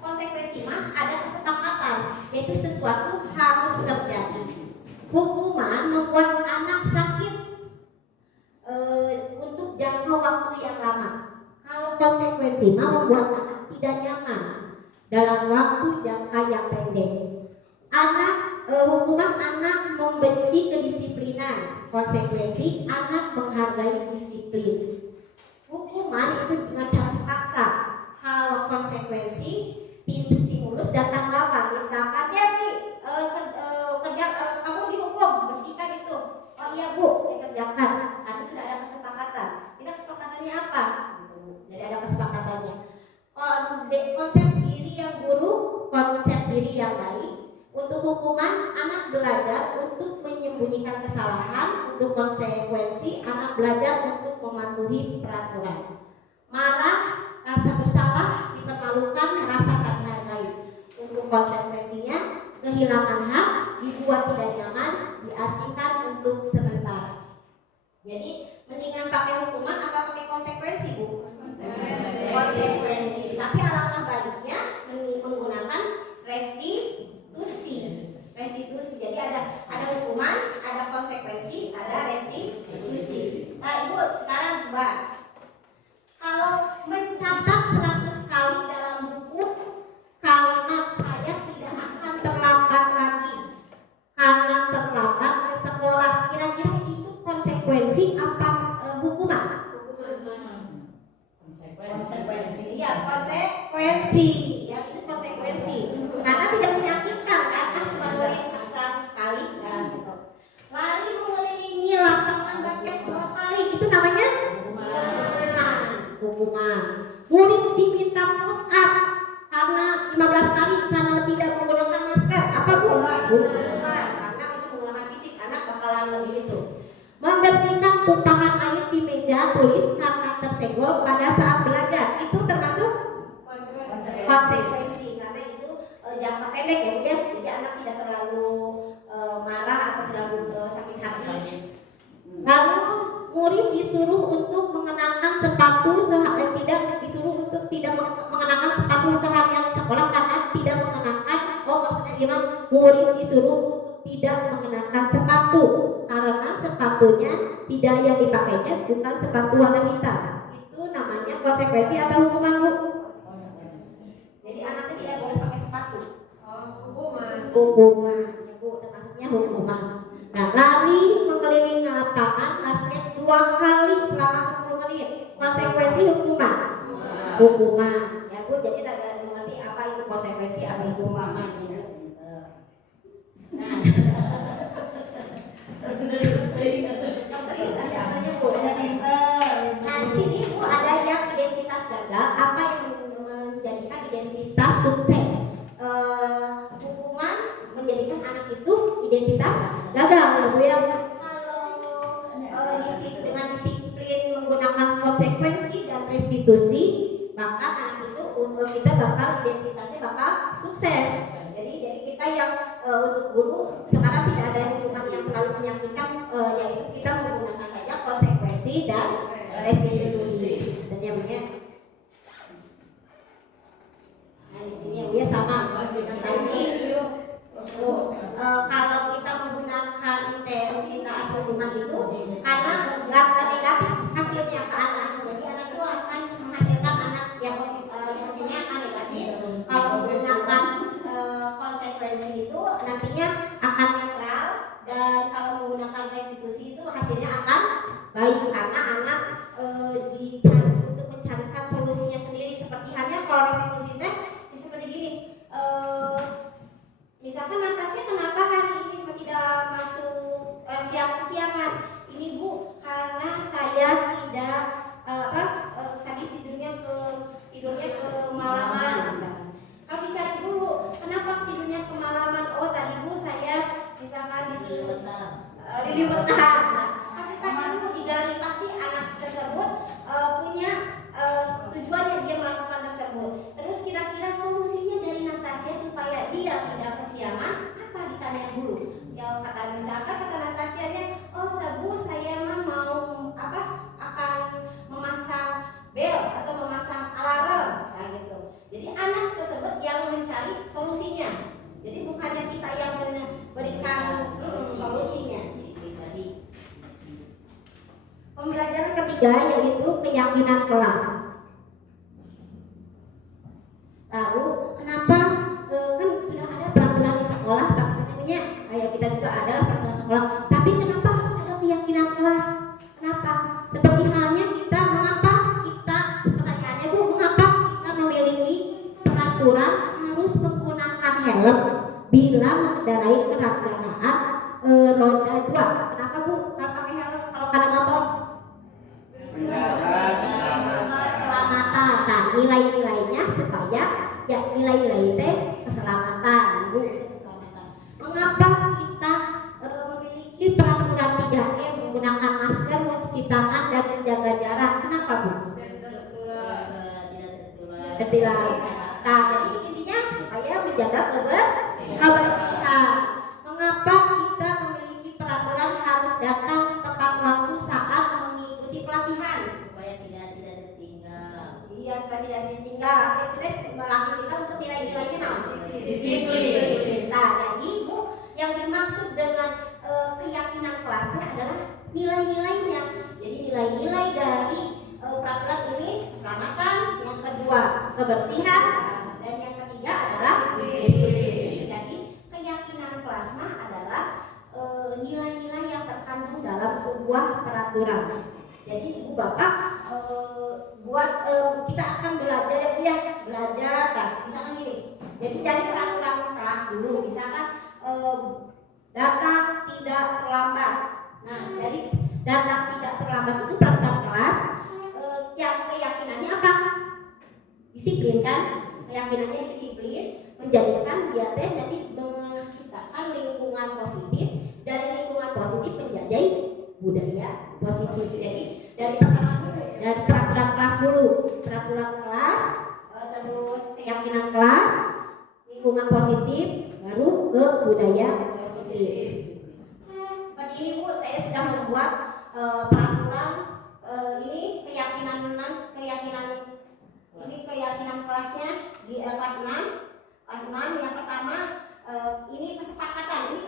konsekuensi mah ada kesepakatan, yaitu sesuatu harus terjadi. Hukuman membuat anak sakit untuk jangka waktu yang lama. Kalau konsekuensi mah membuat anak tidak nyaman dalam waktu jangka yang pendek. Hukuman anak membenci kedisiplinan. Konsekuensi anak menghargai disiplin. Hukuman itu dengan cara dipaksa. Kalau konsekuensi stimulus datang lawan. Misalkan ya kerja kamu dihukum bersihkan itu. Oh iya Bu, saya kerjakan. Karena sudah ada kesepakatan. Kita kesepakatannya apa? Jadi ada kesepakatannya. Konsep diri yang buruk, konsep diri yang baik. Untuk hukuman, anak belajar untuk menyembunyikan kesalahan. Untuk konsekuensi, anak belajar untuk mematuhi peraturan. Marah, rasa bersalah, dipermalukan, rasa tak dihargai. Untuk konsekuensinya, kehilangan hak, dibuat tidak nyaman, diasingkan untuk sementara. Jadi mendingan pakai hukuman apa pakai konsekuensi Bu? Konsekuensi. Tapi alangkah baiknya menggunakan restitusi. Jadi ada hukuman, ada konsekuensi, ada restitusi. Nah Ibu sekarang coba, kalau mencatat 100 kali dalam buku kalimat saya tidak akan terlambat lagi karena terlambat ke sekolah, kira-kira itu konsekuensi apa hukuman? Konsekuensi. Ya, konsekuensi. Ya, itu konsekuensi. Karena tidak menyakitkan kan cuma nulis 100 kali dalam buku. Lari mengelilingi lapangan basket 2 kali, itu namanya hukuman. Murid diminta push up karena 15 kali karena tidak menggunakan masker, apa Bu? Hukuman. Karena itu menggunakan fisik, anak bakalan lebih itu. Membersihkan tumpahan air di meja tulis karena tersenggol pada saat belajar, itu termasuk konsekuensi. Karena itu jangka pendek ya, jadi anak tidak terlalu marah atau terlalu sakit hati. Lalu murid disuruh untuk mengenakan sepatu tidak mengenakan sepatu seharian sekolah karena tidak mengenakan. Maksudnya gimana? Murid disuruh untuk tidak mengenakan sepatu karena sepatunya tidak yang dipakainya bukan sepatu warna hitam. Itu namanya konsekuensi atau hukuman Bu? Jadi anaknya tidak boleh pakai sepatu. Hukuman ya Bu, termasuknya hukuman. Nah, lari mengelilingi lapangan basket konsekuensi hukuman ya Bu, jadi ada mengerti apa itu konsekuensi atau hukuman ya. Nah serius ada apanya Bu, ada pinter. Nah di sini Bu ada yang identitas gagal, apa yang menjadikan identitas sukses. Hukuman menjadikan anak itu identitas gagal ya Bu ya. Dengan disiplin menggunakan konsekuensi dan restitusi, maka anak itu kita bakal identitasnya bakal sukses. Jadi kita yang untuk guru sekarang tidak ada hukuman yang terlalu menyakitkan, yaitu kita menggunakan saja konsekuensi dan restitusi. Dan yang nah di sini yang dia sama dengan tadi. Kalau kita menggunakan intensitas hukuman itu karena nggak negatif hasilnya ke anak, jadi anak itu akan menghasilkan anak yang hasilnya akan negatif. Kalau menggunakan konsekuensi itu nantinya akan netral, dan kalau menggunakan restitusi itu hasilnya akan baik karena anak dicari untuk mencarikan solusinya sendiri. Seperti halnya kalau restitusi teh seperti gini. Misalkan Natasha kenapa hari ini tidak masuk siang kesiangan? Ini Bu, karena saya tidak tadi tidurnya kemalaman. Harus dicari dulu kenapa tidurnya kemalaman. Oh tadi Bu saya misalkan disuruh diliwetan. Harus ditanya dulu, digali, pasti anak tersebut punya tujuan yang dia melakukan tersebut. Terus kira-kira solusinya dari Natasha supaya dia tidak kesiangan apa, ditanya dulu. Ya misalkan kata Natasha nya, oh Bu saya mau akan memasang bel atau memasang alarm kayak gitu. Jadi anak tersebut yang mencari solusinya. Jadi bukannya kita yang memberikan solusinya. Pembelajaran ketiga yaitu keyakinan kelas. Tahu kenapa kan sudah ada peraturan di sekolah, peraturannya ayo kita juga adalah peraturan sekolah. Tapi kenapa harus ada keyakinan kelas? Kenapa? Seperti halnya kita, mengapa kita, pertanyaannya Bu, mengapa kita memiliki peraturan harus menggunakan helm bila mengendarai kendaraan roda 2? Kenapa Bu harus pakai helm kalau pada motor? Keselamatan. Nah, nilai-nilainya supaya ya nilai-nilai teh keselamatan, Bu, keselamatan. Mengapa kita memiliki peraturan 3M, menggunakan masker, mencuci tangan dan menjaga jarak? Kenapa Bu? Tidak. Nah, jadi intinya supaya menjaga kebersihan. Mengapa kita memiliki peraturan harus datang tepat waktu saat mengikuti pelatihan? Supaya tidak tertinggal. Iya, supaya tidak tertinggal. Kita melatih kita untuk nilai-nilainya disiplin. Nah, jadi Bu, yang dimaksud dengan keyakinan kelasnya adalah nilai-nilainya. Jadi nilai-nilai dari peraturan ini keselamatan, yang kedua kebersihan, dan yang ketiga adalah disiplin. Jadi keyakinan kelasma adalah nilai-nilai yang terkandung dalam sebuah peraturan. Jadi Ibu Bapak kita akan belajar misalkan gini. Jadi dari peraturan kelas dulu, misalkan datang tidak terlambat. Nah, jadi datang tidak terlambat itu peraturan kelas. Yang keyakinannya apa? Disiplin kan? Keyakinannya disiplin, menjadikan dia jadi menciptakan lingkungan positif, dari lingkungan positif menjadi budaya positif. Jadi dari pertama dulu, dari peraturan kelas dulu, peraturan kelas, terus keyakinan kelas, lingkungan positif, baru ke budaya positif. Seperti ini Bu, saya sudah membuat peraturan ini keyakinan kelasnya di kelas 6 yang pertama. Ini kesepakatan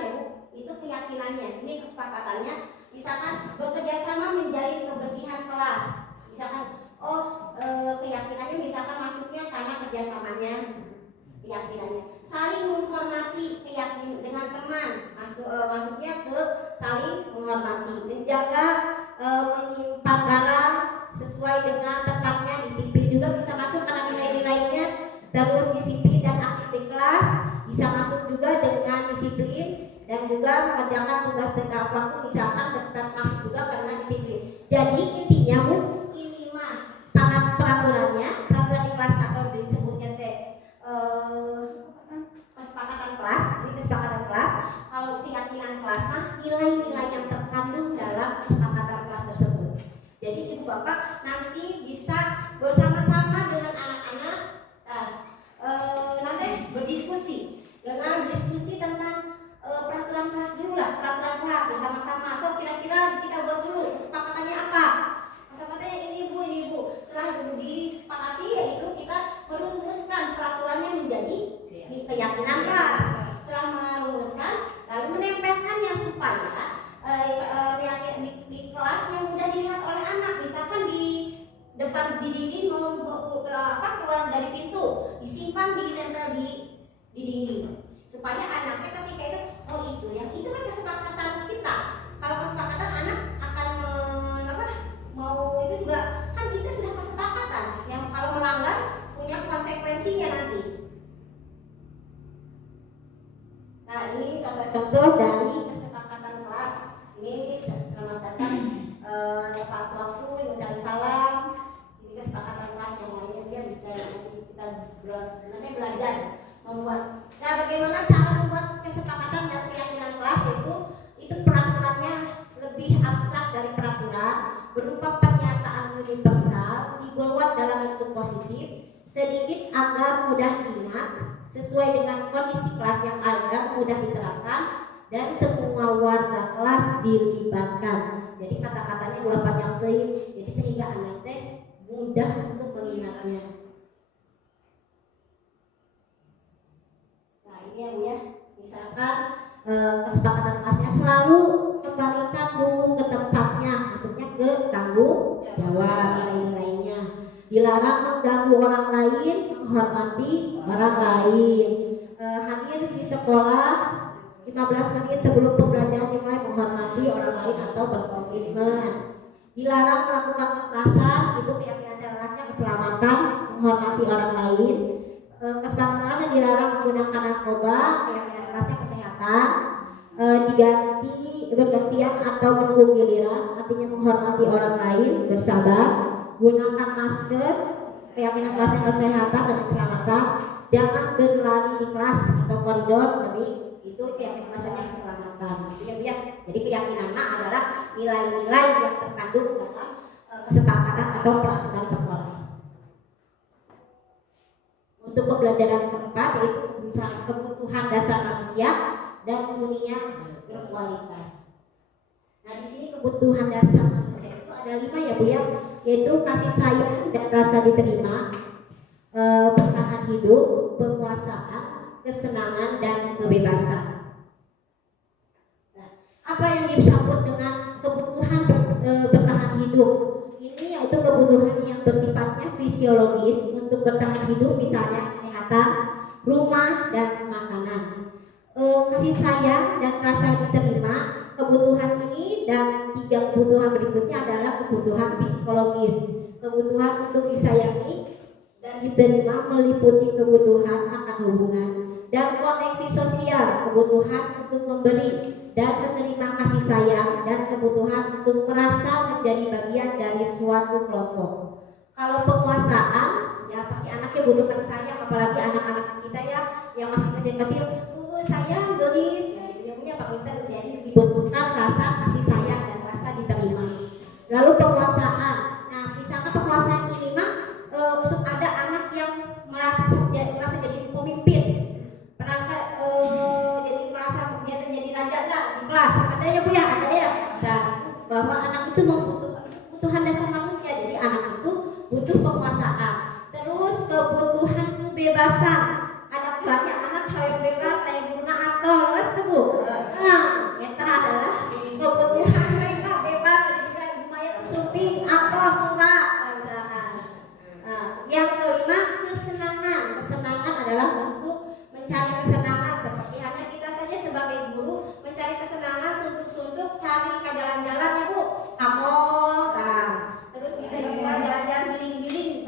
ya Bu, itu keyakinannya, ini kesepakatannya. Misalkan bekerja sama menjalin kebersihan kelas, misalkan keyakinannya misalkan masuknya karena kerjasamanya, keyakinannya saling menghormati, keyakinan dengan teman, masuknya ke saling menghormati, menjaga menyimpan barang terus disiplin dan aktif di kelas, bisa masuk juga dengan disiplin dan juga mengerjakan tugas tepat waktu, misalkan tetap masuk juga karena disiplin. Jadi intinya Bu, ini mah peraturan di kelas atau disebutnya kesepakatan kelas. Ini kesepakatan kelas. Kalau keyakinan kelas mah nilai-nilai yang terkandung dalam kesepakatan kelas tersebut. Jadi Ibu Bapak nanti bisa bersama-sama dengan anak-anak nanti berdiskusi tentang peraturan kelas dulu lah, peraturan kelas bersama-sama. So kira-kira kita buat dulu kesepakatannya apa? Kesepakatannya ini Bu. Setelah disepakati yaitu kita merumuskan peraturannya menjadi keyakinan kelas. Setelah merumuskan lalu menempelkannya supaya di kelas yang mudah dilihat oleh anak, misalkan di depan di dinding keluar dari pintu disimpan ditempel di dinding supaya anaknya ketika itu itu kan kesepakatan kita. Kalau kesepakatan anak akan mau itu juga kan kita sudah kesepakatan yang kalau melanggar punya konsekuensinya nanti. Nah ini contoh-contoh dari kesepakatan kelas. Ini selamat datang tepat waktu, mengucapkan salam. Ini kesepakatan kelas yang lainnya dia bisa nanti kita belajar membuat. Nah bagaimana cara membuat kesepakatan dan keyakinan kelas itu peraturannya lebih abstrak dari peraturan, berupa pernyataan universal dibuat dalam bentuk positif, sedikit agar mudah diingat, sesuai dengan kondisi kelas yang agar mudah diterapkan dan semua warga kelas dilibatkan. Jadi kata-katanya ulapan yang clear, jadi sehingga anak mudah untuk mengingatnya. Nah ini ya Bu ya, misalkan kesepakatan kelasnya selalu kembalikan buku ke tempatnya, maksudnya ke tanggung jawab nilai-nilainya. Dilarang mengganggu orang lain, menghormati orang lain. Hadir di sekolah 15 menit sebelum pembelajaran dimulai, menghormati orang lain atau berkomitmen. Dilarang melakukan kekerasan, itu keyakinan kelasnya keselamatan, menghormati orang lain. Kesepakatan kelasnya dilarang menggunakan narkoba, keyakinan kelasnya kesehatan. Bergantian atau menunggu giliran, artinya menghormati orang lain, bersabar. Gunakan masker, keyakinan kelasnya kesehatan dan keselamatan. Jangan berlari di kelas atau koridor, demi itu keyakinan kelasnya keselamatan. Ya. Jadi keyakinan adalah nilai-nilai yang terkandung dalam kesepakatan atau peraturan sekolah. Untuk pembelajaran keempat yaitu kebutuhan dasar manusia dan dunia berkualitas. Nah di sini kebutuhan dasar manusia itu ada 5 ya Bu ya, yaitu kasih sayang dan rasa diterima, bertahan hidup, penguasaan, kesenangan dan kebebasan. Nah, apa yang disebut dengan kebutuhan bertahan hidup? Ini yaitu kebutuhan yang bersifatnya fisiologis untuk bertahan hidup, misalnya kesehatan, rumah dan makanan. Kasih sayang dan rasa diterima, kebutuhan ini dan 3 kebutuhan berikutnya adalah kebutuhan psikologis. Kebutuhan untuk disayangi dan diterima meliputi kebutuhan akan hubungan dan koneksi sosial, kebutuhan untuk memberi dan menerima kasih sayang, dan kebutuhan untuk merasa menjadi bagian dari suatu kelompok. Kalau penguasaan, ya pasti anaknya butuh kasih sayang, apalagi anak-anak kita ya yang masih kecil-kecil, sayang gelis, ya itu yang punya Pak Winter, jadi dibutuhkan rasa kasih sayang dan rasa diterima. Lalu penguasaan, nah misalkan penguasaan ini mah ada anak yang merasa jadi pemimpin, jadi raja di kelas, ada ya Bu ya, ada ya. Nah, bahwa anak itu membutuhkan kebutuhan dasar manusia, jadi anak itu butuh penguasaan. Terus kebutuhan kebebasan, ada banyak anak yang bebas, kayak guna atau terus tuh Bu. Nah, itu adalah kebutuhan mereka bebas dari budaya tersebut atau surat. Yang kelima, kesenangan adalah untuk mencari kesenangan, seperti hanya kita saja sebagai guru mencari kesenangan, suntuk-suntuk cari ke jalan-jalan ya Bu, kamol, terus bisa juga jalan-jalan giling-giling,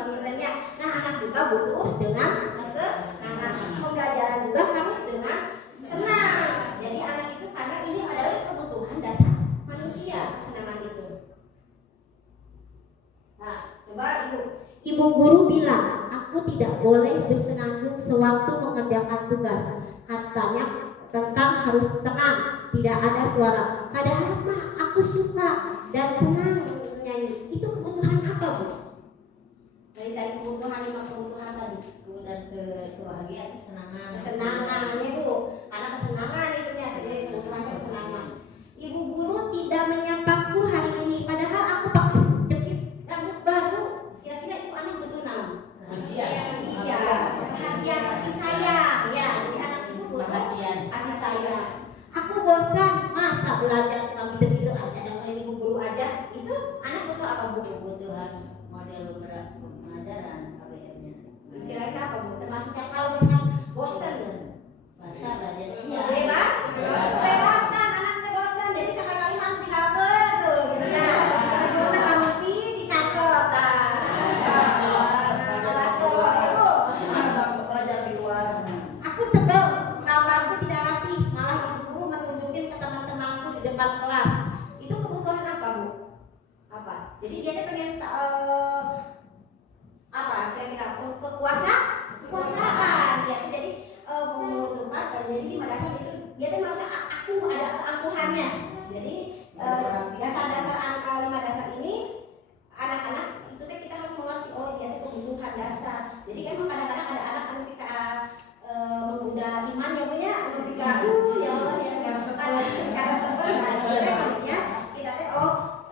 Ibu guru bilang, aku tidak boleh bersenandung sewaktu mengerjakan tugas. Katanya tentang harus tenang, tidak ada suara. Padahal mah aku suka dan senang menyanyi. Itu kebutuhan apa, Bu? Dari kebutuhan 5 kebutuhan tadi. Kemudian kebahagiaan, kesenangan. Kesenangan, ya Bu. Karena kesenangan itu ya, jadi kebutuhan kesenangan. Ibu guru tidak menyapaku hari ini, padahal aku pakai jepit rambut baru. Kira-kira itu anak butuh nama? Ujian. Iya, perhatian, kasih sayang. Ya, jadi anak itu butuh Perhatian. kasih sayang. Aku bosan, masa belajar cuma gitu-gitu aja dengerin ibu guru aja. Itu anak butuh apa, Bu? Kebutuhan model pengajaran KBM-nya. Kira-kira apa, Bu? Termasuknya kalau misalnya bosan, Pasar lah jadi bebas, bebasan, anak teh bosan. Jadi sekali-kali mah tinggalkeun tuh, gitu ya. Kalau teh karupi di kantor tah. belajar di luar. Aku sebel, kamarku tidak rapi, malah ibu guru menunjukin ke teman-temanku di depan kelas. Itu kebutuhan apa, Bu? Apa? Jadi dia tuh pengen apa? Kira-kira kekuasaan. Dia tuh jadi membutuhkan. Jadi di madrasah itu dia tuh merasa aku ada keangkuhannya. Jadi dasar-dasar 5 dasar ini anak-anak itu teh kita harus mengerti, oh dia tuh kebutuhan dasar. Jadi kan kadang-kadang ada anak anu pika menggoda iman ya punya anu pika ya Allah ya karena sebenarnya harusnya kita teh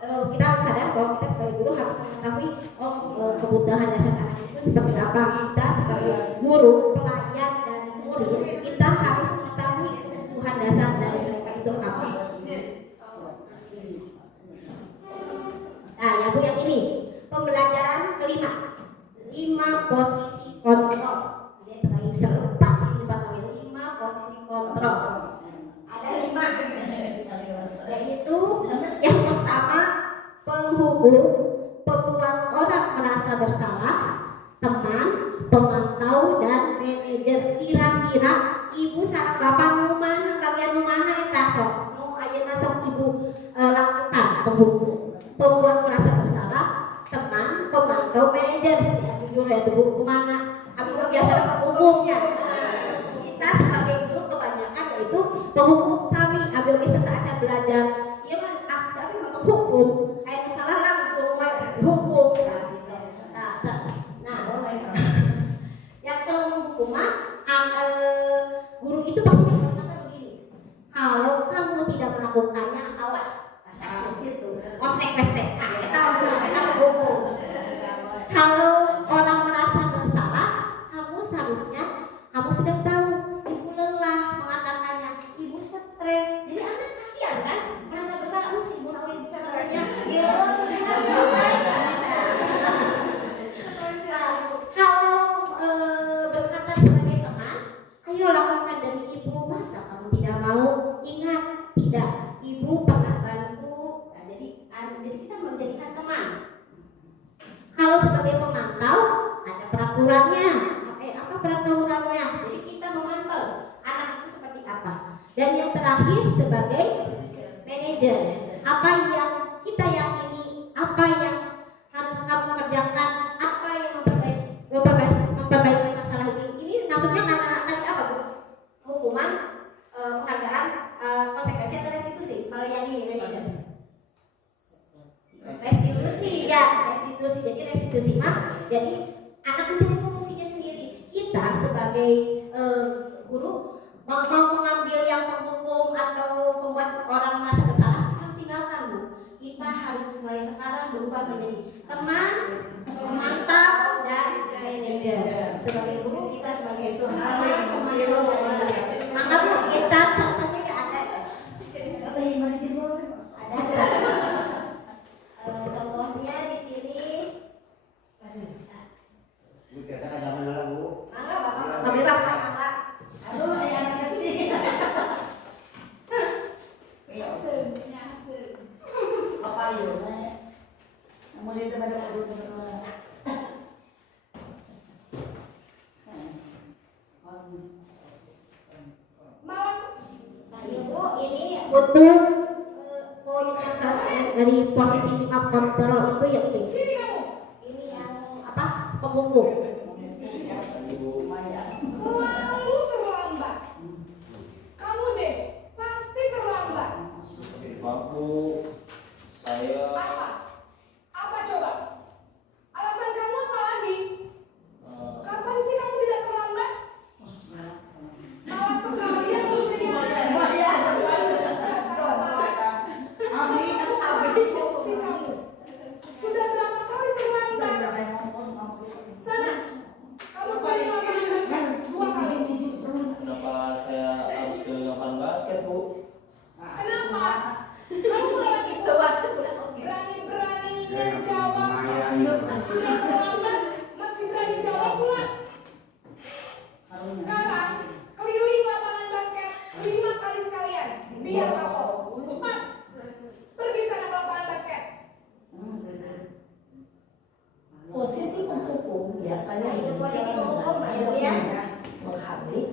kita harus sadar bahwa kita sebagai guru harus mengetahui kebutuhan dasar anak itu seperti apa. Kita sebagai guru, pelayan dan murid kita harus mengetahui kebutuhan dasar dari mereka itu apa. Nah, ya Bu, yang ini pembelajaran kelima, 5 posisi kontrol. Dia terlalu serempak ini dipakai 5 posisi kontrol. Ada 5, yaitu yang pertama penghubung, pembuat orang merasa bersalah, teman, pemantau dan manajer. Kira-kira ibu sareng bapak nu mana bagian nu mana eta sok? Nu ayeuna sok ibu lakukan penghubung, pembuat merasa bersalah, teman, pemantau, manajer. Ya jujur ya Bu, mana? Aku biasa penghubungnya. Kita sebagai guru kebanyakan yaitu penghubung sami. Abi bisa aja belajar. Iya kan? Tapi memang hukum. Ayo salah langsung hukum. Nah, yang kalau menghukum guru itu pasti berkata begini. Kalau kamu tidak melakukannya, awas. Sakit gitu. Kosek-kosek. Nah, kita menghukum. Kalau orang merasa bersalah, kamu sudah tahu, ibu lelah mengatakannya, ibu stres. Jadi anak kasihan kan, merasa bersalah. Si ibu tahu ibu salahnya, ya kalau berkata sebagai teman, ayo lakukan dari ibu. Masa kamu tidak mau? Ingat, tidak. Ibu pernah bantu. Nah, jadi kita menjadikan teman. Kalau sebagai pemantau, ada peraturannya. Apa peraturannya? Jadi kita memantau anak itu seperti apa. Dan yang terakhir sebagai manajer, apa yang kita yakini, apa yang harus kamu kerjakan, apa yang memperbaiki masalah ini. Ini maksudnya karena tadi apa, Bu? Hukuman, penghargaan, konsekuensi atau restitusi. Kalau yang ini manajer, restitusi ya, restitusi. Jadi restitusi mah, jadi anak mencari solusinya sendiri. Kita sebagai guru mau mengambil yang menghukum atau membuat orang merasa bersalah, kita harus tinggalkan, Bu. Kita harus mulai sekarang berubah menjadi teman, pemantau dan manajer. Sebagai guru kita sebagai teman, pemantau dan manajer. Maka Bu, kita contohnya ya ada. Contohnya di sini. Biasa kan zaman dulu, Bu. Mangga Bapak, bebas Pak, mangga. Aduh, ayah anak kecil. Apa yuk? Kamu itu pada Ibu ini butuh poin yang dari posisi 5 kontrol itu ya ini. Ini yang apa? pemunggung. Selalu terlambat. Kamu deh pasti terlambat. Maaf Bu, saya Apa coba? Alasan kamu apa lagi? Kapan sih kamu tidak terlambat? Malas sekali ya kamu jadi anak. Si kamu sudah berapa kali terlambat? Sana, kamu kali lapangan basket 2 kali. kenapa saya harus ke lapangan basket Bu? Kenapa? Kamu lagi berani-beraninya jawab. Sudah terlambat, masih berani jawab pula. Sekarang keliling lapangan basket 5 kali sekalian. Biar kapok. Cepat. Pergi sana ke lapangan basket. Posisi pemukul biasanya Itu posisi pemukul, Mbak Ibu ya. menghabis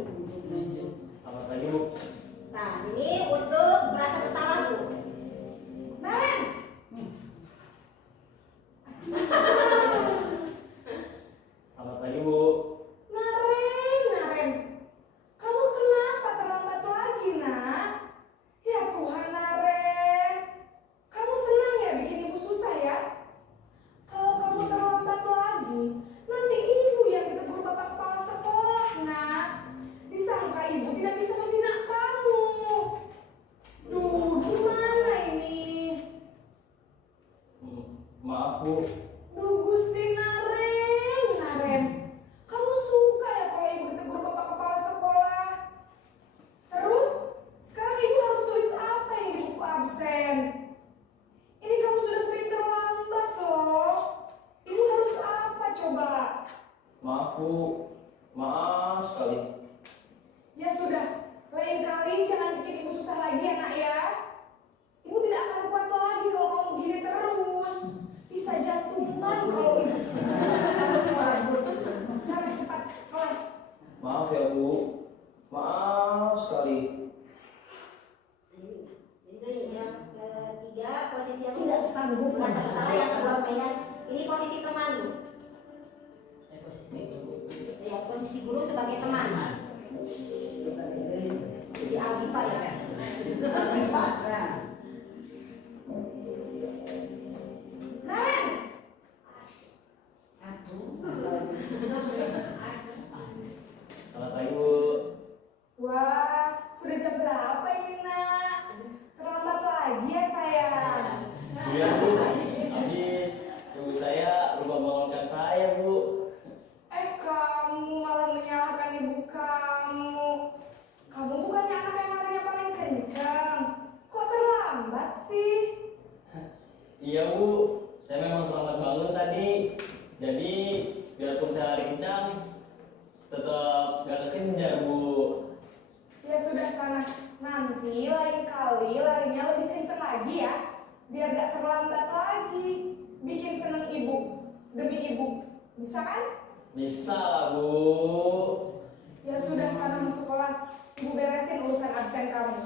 menunjuk. Selamat pagi Bu. Nah, ini untuk merasa bersalah tuh. Naren, Selamat pagi Bu. Naren. Kamu kenapa terlambat lagi, Nak? Ya Tuhan, Naren. Kamu senang ya bikin ibu susah ya? Kalau kamu terlambat lagi, nanti ibu yang ditegur bapak kepala sekolah, Nak. Disangka ibu tidak bisa membina kamu. Duh, gimana ini? Maaf Bu. Duh, Gusti Naren. Kamu suka ya kalau ibu ditegur bapak kepala sekolah? Terus, sekarang ibu harus tulis apa yang di buku absen? Ini kamu sudah sering terlambat loh. Ibu harus apa coba? Maaf Bu. Maaf sekali. Ya sudah, lain kali jangan bikin ibu susah lagi ya Nak ya. Ibu tidak akan kuat lagi kalau kamu begini terus. Bisa jantungan kalau ibu. Bagus. Sana cepat kelas. Maaf ya Bu. Maaf sekali. Ini yang ketiga, posisi yang Tidak sanggup merasa bersalah. Yang kedua, Mayan, ini posisi teman tuh. Ya, posisi guru sebagai teman. Si Aldipa ya. Aldipa. Nah. Naren, Selamat pagi Bu. wah sudah jam berapa ini Nak? Terlambat lagi ya sayang. Iya Bu. Habis ibu saya lupa bangunkan saya Bu. Kamu malah menyalahkan ibu kamu. Kamu bukannya anak yang larinya paling kencang. Kok terlambat sih? Iya Bu. Saya memang terlambat bangun tadi. Jadi biarpun saya lari kencang, tetap gak kekejar Bu. Ya sudah sana. Nanti lain kali larinya lebih kencang lagi ya. Biar gak terlambat lagi. Bikin seneng ibu. Demi ibu. Bisa kan? Bisa lah Bu. Ya sudah sana masuk kelas. Ibu beresin urusan absen kamu.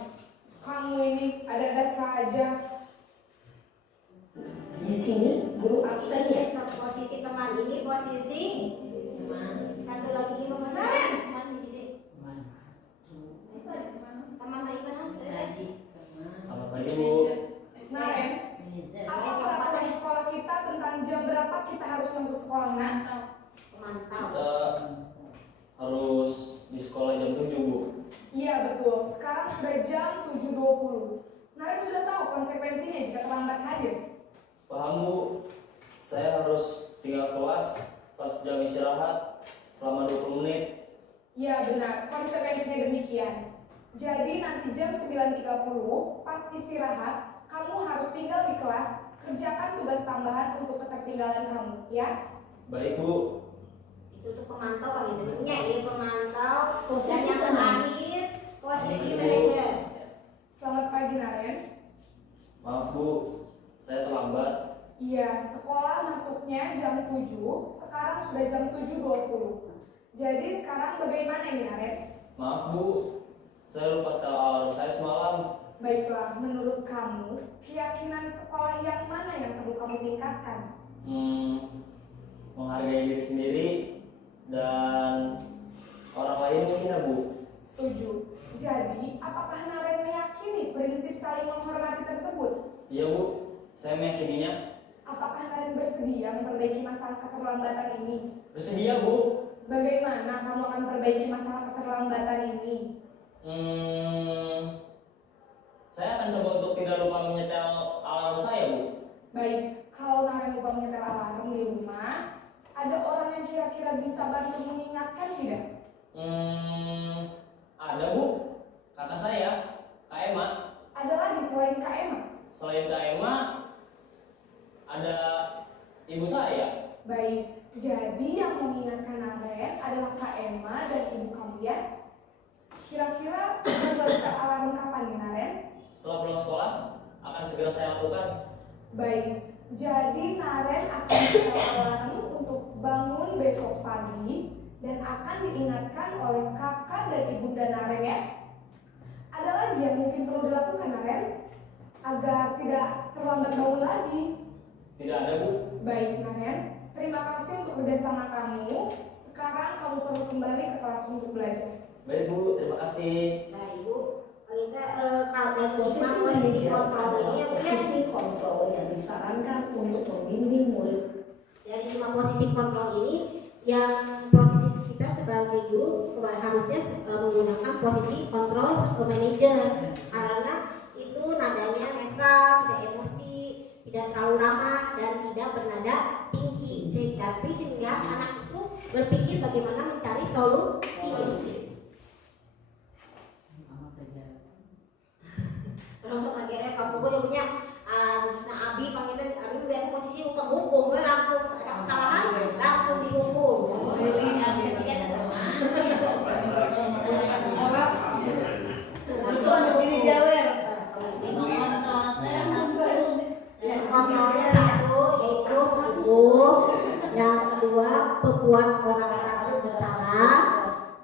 Kamu ini ada-ada saja. Di sini guru absen ya. Posisi teman ini posisi teman. Satu lagi ini posisi teman di sini. Teman tadi mana? Selamat pagi Bu. Naren, apa peraturan sekolah kita tentang jam berapa kita harus masuk sekolah, Nak? Pemantau. Kita harus di sekolah jam 7 Bu. Iya betul, sekarang sudah jam 7.20. Naren sudah tahu konsekuensinya jika terlambat hadir. Paham Bu. Saya harus tinggal kelas pas jam istirahat selama 20 menit. Iya benar, konsekuensinya demikian. Jadi nanti jam 9.30 pas istirahat, kamu harus tinggal di kelas, kerjakan tugas tambahan untuk ketertinggalan kamu, ya? Baik Bu. Itu untuk pemantau Pak gitu. Ya, pemantau. Posisi Dan yang teman. terakhir posisi Ibu. manajer. Selamat pagi Naren. Maaf Bu, saya terlambat. Iya, sekolah masuknya jam 7, sekarang sudah jam 7.20. Jadi sekarang bagaimana ini Naren? Maaf Bu, saya lupa setel alarm saya semalam. Baiklah, menurut kamu, keyakinan sekolah yang mana yang perlu kamu tingkatkan? menghargai diri sendiri dan orang lain mungkin ya Bu. Setuju. Jadi, apakah Naren meyakini prinsip saling menghormati tersebut? Iya Bu, saya meyakininya. Apakah Naren bersedia memperbaiki masalah keterlambatan ini? Bersedia Bu. Bagaimana kamu akan perbaiki masalah keterlambatan ini? Saya akan coba untuk tidak lupa menyetel alarm saya Bu. Baik, kalau Naren lupa menyetel alarm di rumah, ada orang yang kira-kira bisa bantu mengingatkan tidak? Ada Bu, kakak saya, Kak Emma. Ada lagi selain Kak Emma? Selain Kak Emma, ada ibu saya. Baik, jadi yang mengingatkan Naren adalah Kak Emma dan ibu kamu ya? Kira-kira membaca alarm kapan nih Naren? Setelah pulang sekolah, akan segera saya lakukan. Baik, jadi Naren akan menyetel alarm untuk bangun besok pagi dan akan diingatkan oleh kakak dan ibunda Naren ya. Ada lagi yang mungkin perlu dilakukan Naren agar tidak terlambat bangun lagi? Tidak ada Bu. Baik Naren, terima kasih untuk kerjasama kamu. Sekarang kamu perlu kembali ke kelas untuk belajar. Baik Bu, terima kasih. Nah Ibu, kita kalau dari posisi kontrol ini yang posisi kontrol yang disarankan untuk membimbing murid. dari 5 posisi kontrol ini yang posisi kita sebagai guru harusnya menggunakan posisi kontrol ke manajer karena itu nadanya netral, tidak emosi, tidak terlalu ramah dan tidak bernada tinggi sehingga anak itu berpikir bagaimana mencari solusi. Kalau sama kira Pak Pukul dia punya khususnya Abi panggilnya Abi biasa posisi hukum langsung ada kesalahan langsung dihukum. Kontrolnya satu yaitu hukum, yang kedua membuat orang merasa bersalah,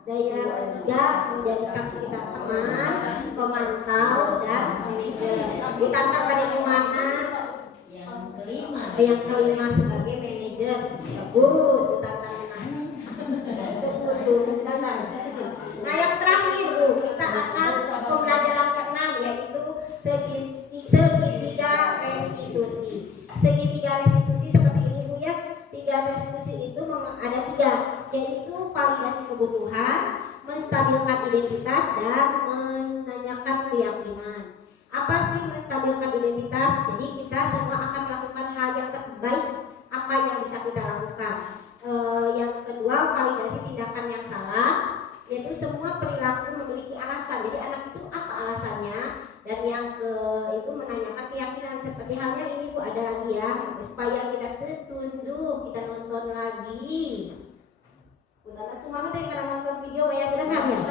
dan yang ketiga menjadikan kita teman, pemantau dan manajer. Ditantang pada mana? Yang kelima sebagai manajer. Bagus, ditantang. Nah yang terakhir Bu, kita akan pembelajaran ke-6 yaitu segitiga restitusi. Segitiga restitusi seperti ini Bu ya. 3 restitusi itu ada 3, yaitu validasi kebutuhan, menstabilkan identitas dan menanyakan keyakinan. Apa sih menstabilkan identitas? Jadi kita semua akan melakukan hal yang terbaik apa yang bisa kita lakukan. Yang kedua validasi tindakan yang salah, yaitu semua perilaku memiliki alasan. Jadi anak itu apa alasannya? Dan yang itu menanyakan keyakinan seperti halnya ini Bu, ada lagi ya supaya kita tertunjuk, kita nonton lagi. Bukan semangat ya karena nonton video ya kita nggak bisa.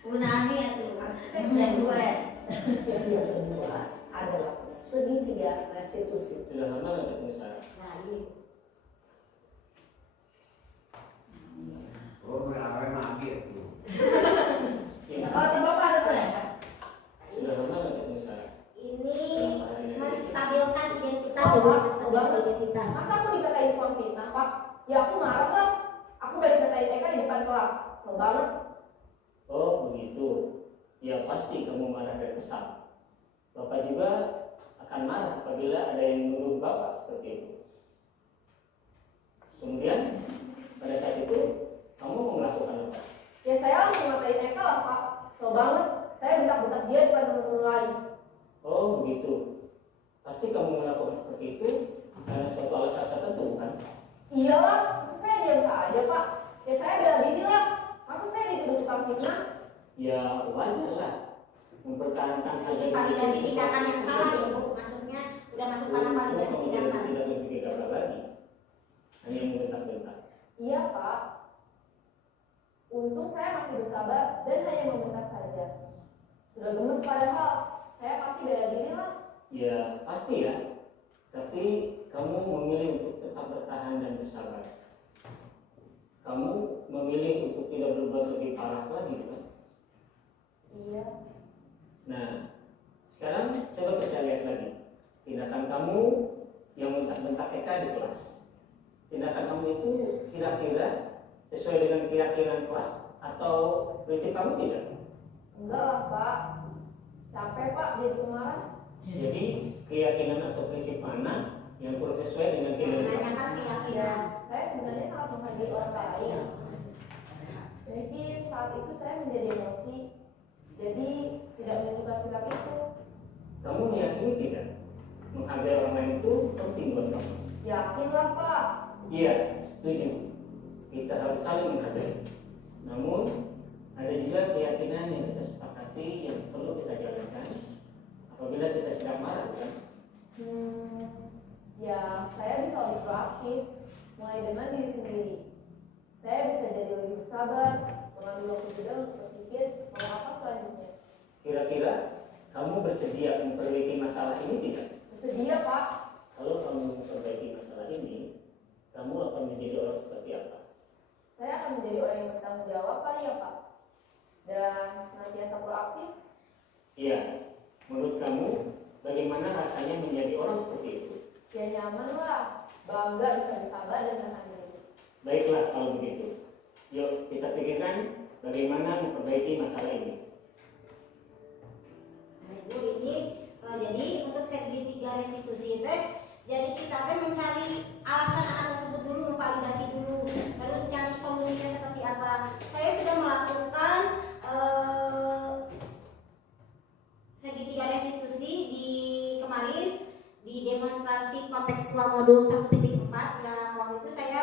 Gunanya itu request. Sisi yang kedua adalah segitiga restitusi. Sudah lama nggak ketemu saya? Nah ini Oh, berapa mampir tuh? Oh, itu Bapak ada ya? Sudah lama nggak ketemu saya? ini menstabilkan identitas ya Bu, menstabilkan identitas. Masa aku dikatain tukang fitnah Pak? Ya aku marah lah. Aku udah dikatain TK di depan kelas. Kesel banget. Oh begitu. Ya pasti kamu marah dan kesal. Bapak juga akan marah apabila ada yang menuduh Bapak seperti itu. Kemudian pada saat itu kamu mau melakukan apa? Ya saya langsung ngatain Eka lah Pak. Kesel banget. Saya bentak-bentak dia depan teman-teman lain. Oh begitu. Pasti kamu melakukan seperti itu karena suatu alasan tertentu kan? Iyalah, masa saya diam saja Pak? Ya saya bela diri lah. Masa saya dituduh tukang fitnah? Ya wajar lah mempertahankan Ini validasi tindakan yang salah ya Bu, maksudnya udah masuk pada validasi tindakan. Tidak berpikir apa lagi, hanya membentak-bentak. Iya Pak. Untung saya masih bersabar dan hanya membentak saja. Sudah gemes padahal saya pasti bela diri lah. Ya pasti ya. Tapi kamu memilih untuk tetap bertahan dan bersabar. Kamu memilih untuk tidak berbuat lebih parah lagi kan? Iya. Nah, sekarang coba kita lihat lagi tindakan kamu yang bentak-bentak Eka di kelas. tindakan kamu itu kira-kira sesuai dengan keyakinan kelas atau prinsip kamu tidak? Enggak lah Pak, capek Pak jadi pemarah. Jadi keyakinan atau prinsip mana yang kurang sesuai dengan keyakinan kamu? Menanyakan Ya, keyakinan. saya sebenarnya sangat menghargai orang lain. Mungkin saat itu saya menjadi emosi, jadi tidak menunjukkan sikap itu. Kamu meyakini tidak? Menghargai orang lain itu penting buat kamu. Yakin lah Pak. Iya, setuju. Kita harus saling menghargai. Namun ada juga keyakinan yang kita sepakati yang perlu kita jalankan apabila kita sedang marah, kan? Ya, saya bisa lebih proaktif, mulai dengan diri sendiri. Saya bisa jadi lebih bersabar, mengambil waktu juga untuk berpikir mau apa selanjutnya. Kira-kira kamu bersedia memperbaiki masalah ini tidak? Bersedia Pak. Kalau kamu memperbaiki masalah ini, kamu akan menjadi orang seperti apa? Saya akan menjadi orang yang bertanggung jawab kali ya Pak. Dan senantiasa proaktif. Iya, menurut kamu bagaimana rasanya menjadi orang seperti itu? Ya nyaman lah, bangga bisa bersabar dan menahan diri. Baiklah kalau begitu. Yuk kita pikirkan bagaimana memperbaiki masalah ini. Nah, Ibu ini jadi untuk segitiga restitusi itu jadi kita akan mencari alasan anak tersebut dulu, validasi dulu, terus cari solusinya seperti apa. Saya sudah melakukan segitiga restitusi di kemarin di demonstrasi kontekstual modul 1.4 yang waktu itu saya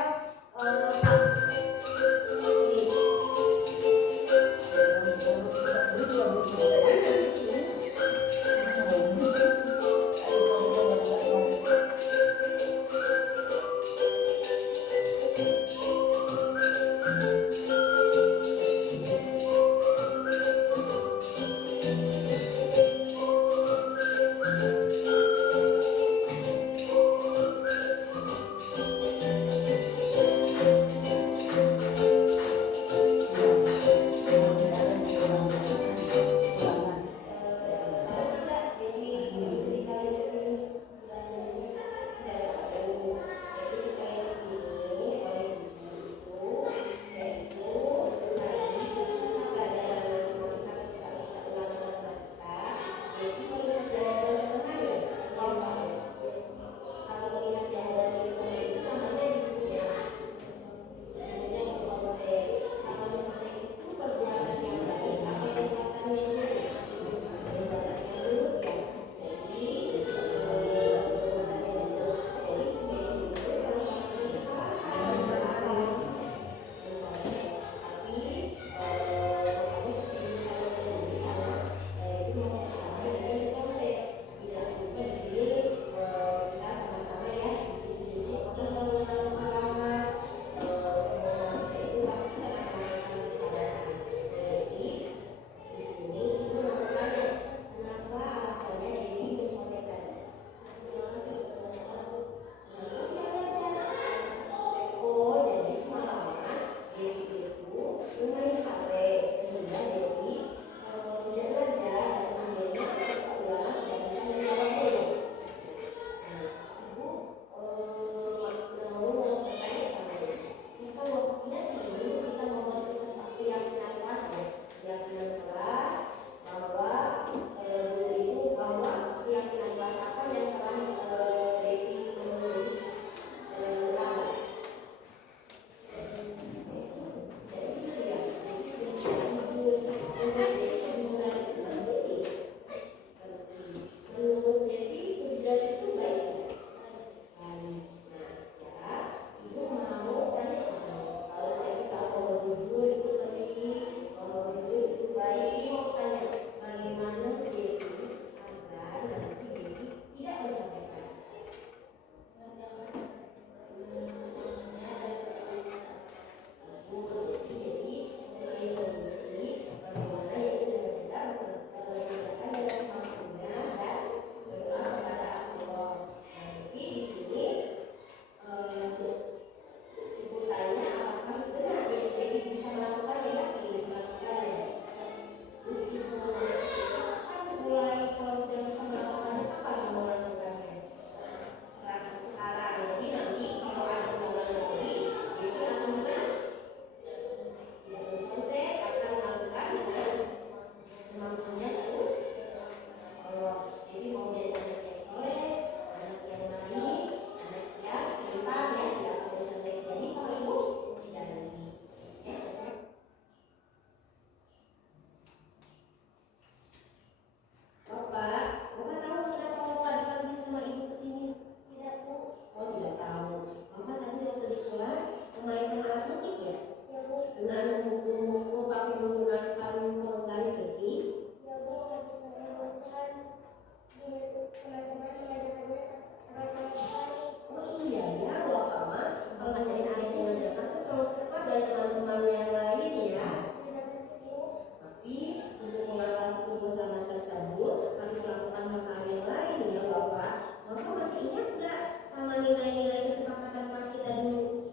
nilai-nilai kesepakatan kelas kita dulu.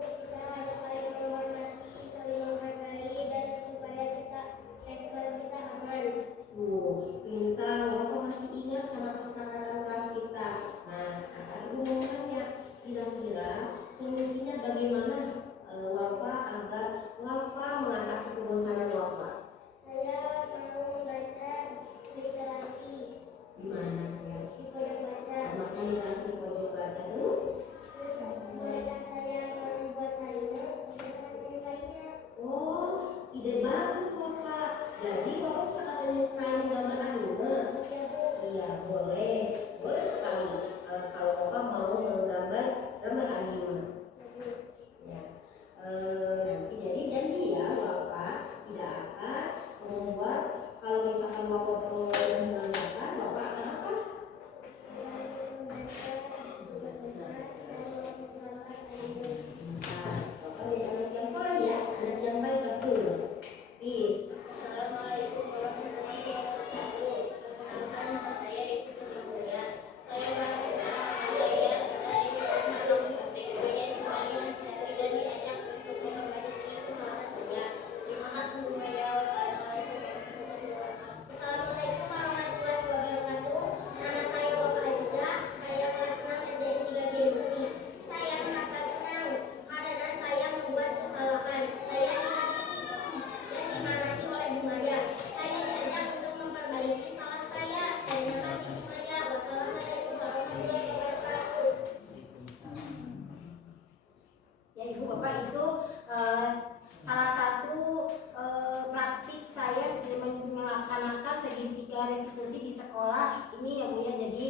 Kita harus saling menghormati, saling menghargai, dan supaya kita kelas kita aman. Pintar, Bapak masih ingat sama kesepakatan kelas kita. Nah, sekarang Ibu mau tanya, kira-kira solusinya bagaimana Bapak agar Bapak mengatasi kebosanan Bapak? Saya mau membaca literasi. Gimana saya? Di pojok baca. Baca literasi di pojok baca terus? Terus mereka saya membuat kalender, saya sangat menyukainya. Oh, ide bagus Bapak. Jadi Bapak bisa menyukai gambar anime? Iya, boleh. Boleh sekali kalau Bapak mau menggambar gambar anime. Ya. Nanti jadi janji ya Bapak tidak akan membuat, kalau misalkan Bapak mengerjakan, Bapak akan apa? Nah, Bapak jadi anak yang soleh ya, anak yang baik dulu. Assalamualaikum warahmatullahi wabarakatuh. Perkenalkan, nama saya Devi Surya. Saya merasa senang saya dari menolong subjek saya juga dinasihati dan diajak untuk memperbaiki kesalahan saya. Terima kasih Bu Maya. Assalamualaikum warahmatullahi wabarakatuh. Nama saya Wafa Aziza. Saya kelas 6 SD 3 Girimati. Saya merasa senang karena saya membuat kesalahan. Saya dimarahi oleh Bu Maya. Saya diajak untuk memperbaiki salah saya. Terima kasih Bu Maya. Wassalamualaikum warahmatullahi wabarakatuh. Ya Ibu Bapak, itu salah satu praktik saya melaksanakan segitiga restitusi di sekolah ini ya Bu ya. Jadi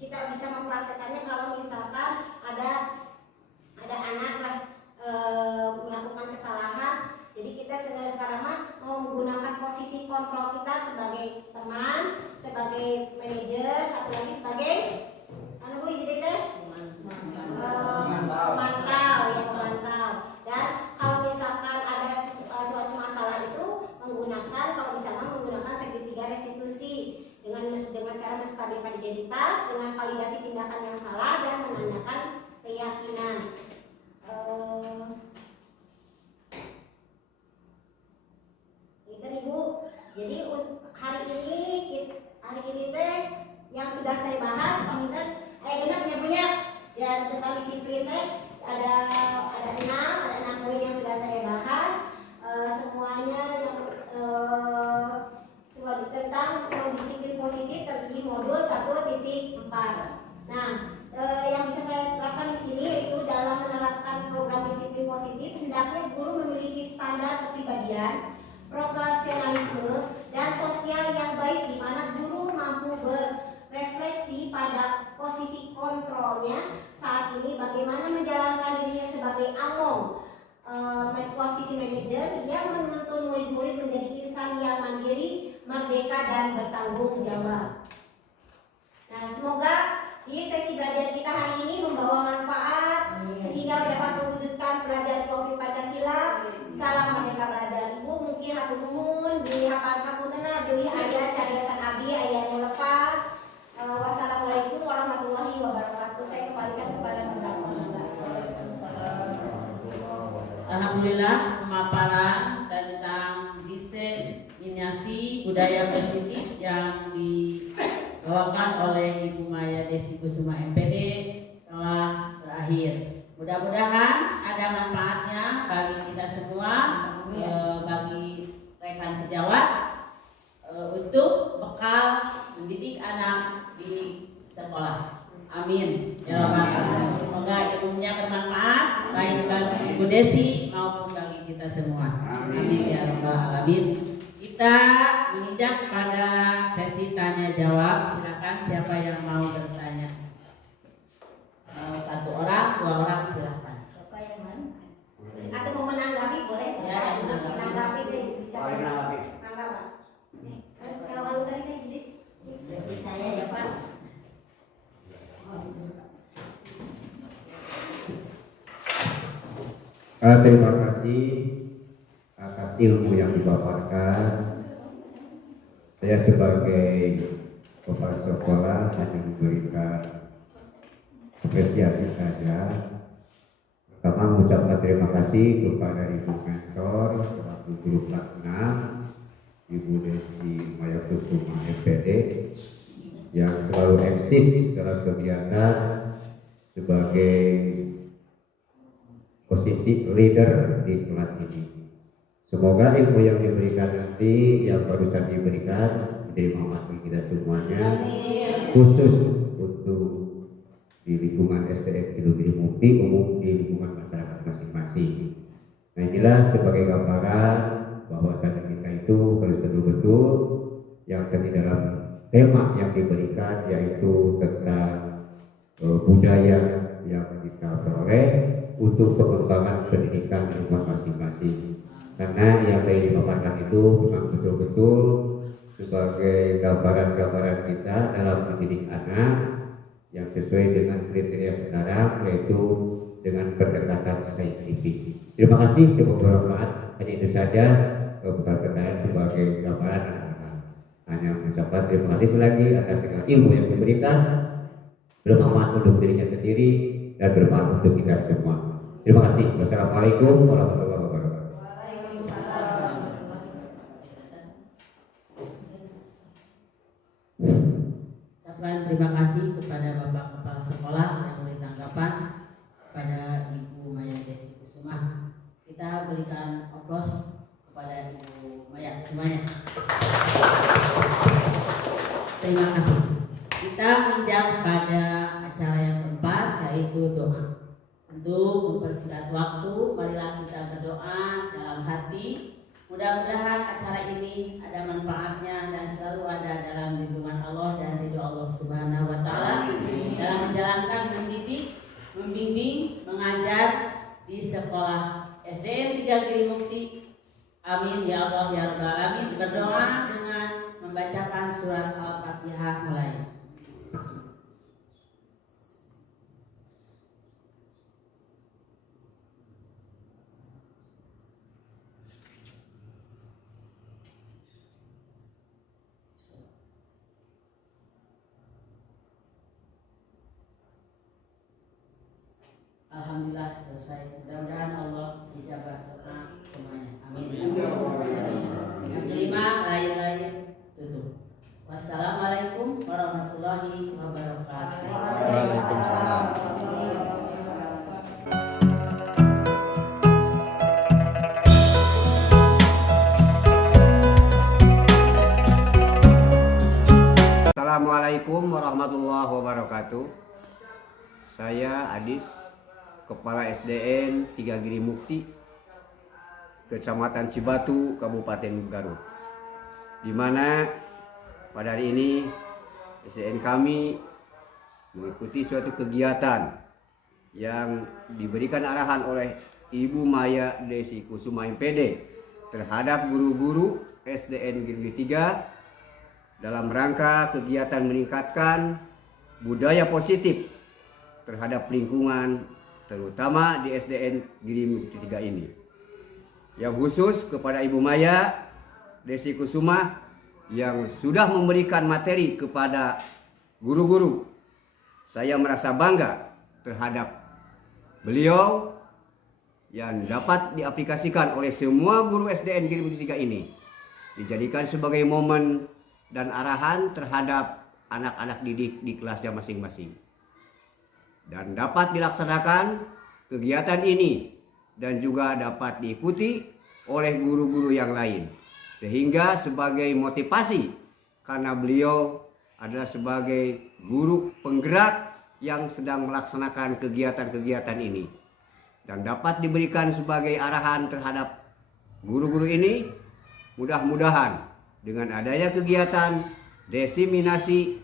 kita bisa mempraktekannya kalau misalkan ada anak lah melakukan kesalahan. Jadi kita sekarang mau menggunakan posisi kontrol kita sebagai teman, sebagai manajer, satu lagi sebagai Bu jadi teh pemantau. Dan kalau misalkan ada suatu masalah itu menggunakan segitiga restitusi dengan cara menstabilkan identitas, dengan validasi tindakan yang salah dan menanyakan keyakinan. Itu Ibu. Jadi hari ini teh yang sudah saya bahas, genap punya ya tentang disiplin teh ada 6 poin yang sudah saya bahas. Semuanya yang tentang disiplin positif terjadi modul 1.4. Nah, yang bisa saya terapkan di sini yaitu dalam menerapkan program disiplin positif hendaknya guru memiliki standar kepribadian, profesionalisme dan sosial yang baik, di mana guru mampu berefleksi pada posisi kontrolnya saat ini, bagaimana menjalankan dirinya sebagai among, posisi manajer yang menuntun murid-murid menjadi insan yang mandiri, merdeka dan bertanggung jawab. Nah, semoga di sesi belajar kita hari ini membawa manfaat sehingga dapat mewujudkan pelajaran Profil Pancasila. Salam Merdeka Belajar. Ibu mungkin hatur nuhun di hafal kapuntenna deui aya cariyosan abdi aya nu lepat. Wassalamualaikum warahmatullahi wabarakatuh. Saya kembalikan kepada terdakwa. Alhamdulillah, pemaparan tentang diseminasi budaya positif yang dibawakan oleh Ibu Maya Desi Kusuma MPD telah berakhir. Mudah-mudahan ada manfaatnya bagi kita semua, bagi rekan sejawat, untuk bekal mendidik anak di sekolah. Amin ya rabbal alamin. Semoga ilmunya bermanfaat baik bagi Ibu Desi maupun bagi kita semua. Amin ya rabbal alamin. Kita menginjak pada sesi tanya jawab. Silakan siapa yang mau bertanya. 1 orang, 2 orang silakan. Bapak yang mana? Atau mau menanggapi boleh? Ya, menanggapi deh bisa. Menanggapi. Kalau tadi kan jadi saya ya Pak. Terima kasih atas ilmu yang dipaparkan. Saya sebagai kepala sekolah hanya memberikan apresiasi saja. Pertama mengucapkan terima kasih kepada Ibu Mentor selaku guru kelas 6, Ibu Desi Maya Kusuma MPD yang selalu eksis dalam kegiatan sebagai posisi leader di kelas ini. Semoga ilmu yang diberikan nanti, yang barusan diberikan, menjadi manfaat bagi kita semuanya. Khusus untuk di lingkungan SDN Giri Mukti, umum di lingkungan masyarakat masing-masing. Nah, inilah sebagai gambaran bahwa kita itu harus betul-betul yang tadi dalam tema yang diberikan, yaitu tentang budaya yang kita peroleh untuk pengembangan pendidikan di lingkungan masing-masing. Karena yang tadi dipaparkan itu memang betul-betul sebagai gambaran-gambaran kita dalam mendidik anak yang sesuai dengan kriteria sekarang, yaitu dengan pendekatan saintifik. Terima kasih, semoga bermanfaat. Hanya itu saja, bukan pertanyaan sebagai gambaran anak-anak. Hanya mengucapkan terima kasih lagi atas segala ilmu yang diberikan, bermanfaat untuk dirinya sendiri dan bermanfaat untuk kita semua. Terima kasih. Wassalamualaikum warahmatullahi wabarakatuh. Terima kasih kepada Bapak Kepala Sekolah yang memberi tanggapan kepada Ibu Maya Desi Kusuma. Kita berikan aplaus kepada Ibu Maya semuanya. Terima kasih. Kita menjam pada acara yang keempat, yaitu doa. Untuk mempersingkat waktu, marilah kita berdoa dalam hati. Mudah-mudahan acara ini ada manfaatnya dan selalu ada dalam lindungan Allah dan ridho Allah Subhanahu wa Ta'ala dalam menjalankan mendidik, membimbing, mengajar di sekolah SDN 3 Giri Mukti. Amin ya Allah ya Rabbal Alamin. Berdoa dengan membacakan surat Al-Fatihah mulai. Alhamdulillah selesai. Mudah-mudahan Allah ijabah doa semuanya. Amin. Yang kelima, lain-lain tutup. Wassalamualaikum warahmatullahi wabarakatuh. Waalaikumsalam. Assalamualaikum warahmatullahi wabarakatuh. Saya Adis, Kepala SDN 3 Giri Mukti, Kecamatan Cibatu, Kabupaten Garut. Di mana pada hari ini SDN kami mengikuti suatu kegiatan yang diberikan arahan oleh Ibu Maya Desi Kusuma MPD terhadap guru-guru SDN Giri 3 dalam rangka kegiatan meningkatkan budaya positif terhadap lingkungan, terutama di SDN Giri Mukti 3 ini. Yang khusus kepada Ibu Maya Desi Kusuma yang sudah memberikan materi kepada guru-guru. Saya merasa bangga terhadap beliau yang dapat diaplikasikan oleh semua guru SDN Giri Mukti 3 ini. Dijadikan sebagai momen dan arahan terhadap anak-anak didik di kelasnya masing-masing. Dan dapat dilaksanakan kegiatan ini dan juga dapat diikuti oleh guru-guru yang lain. Sehingga sebagai motivasi, karena beliau adalah sebagai guru penggerak yang sedang melaksanakan kegiatan-kegiatan ini. Dan dapat diberikan sebagai arahan terhadap guru-guru ini, mudah-mudahan dengan adanya kegiatan diseminasi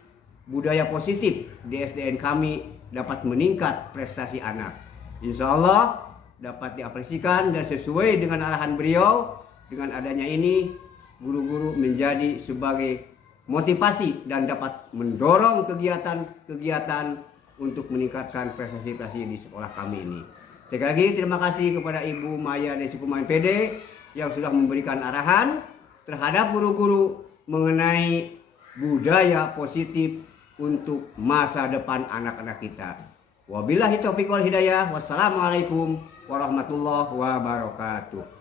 budaya positif di SDN kami dapat meningkat prestasi anak. Insya Allah dapat diaplikasikan dan sesuai dengan arahan beliau. Dengan adanya ini, guru-guru menjadi sebagai motivasi dan dapat mendorong kegiatan-kegiatan untuk meningkatkan prestasi-prestasi di sekolah kami ini. Sekali lagi terima kasih kepada Ibu Maya Desi Kusuma MPD yang sudah memberikan arahan terhadap guru-guru mengenai budaya positif untuk masa depan anak-anak kita. Wabillahi taufiq wal hidayah. Wassalamualaikum warahmatullahi wabarakatuh.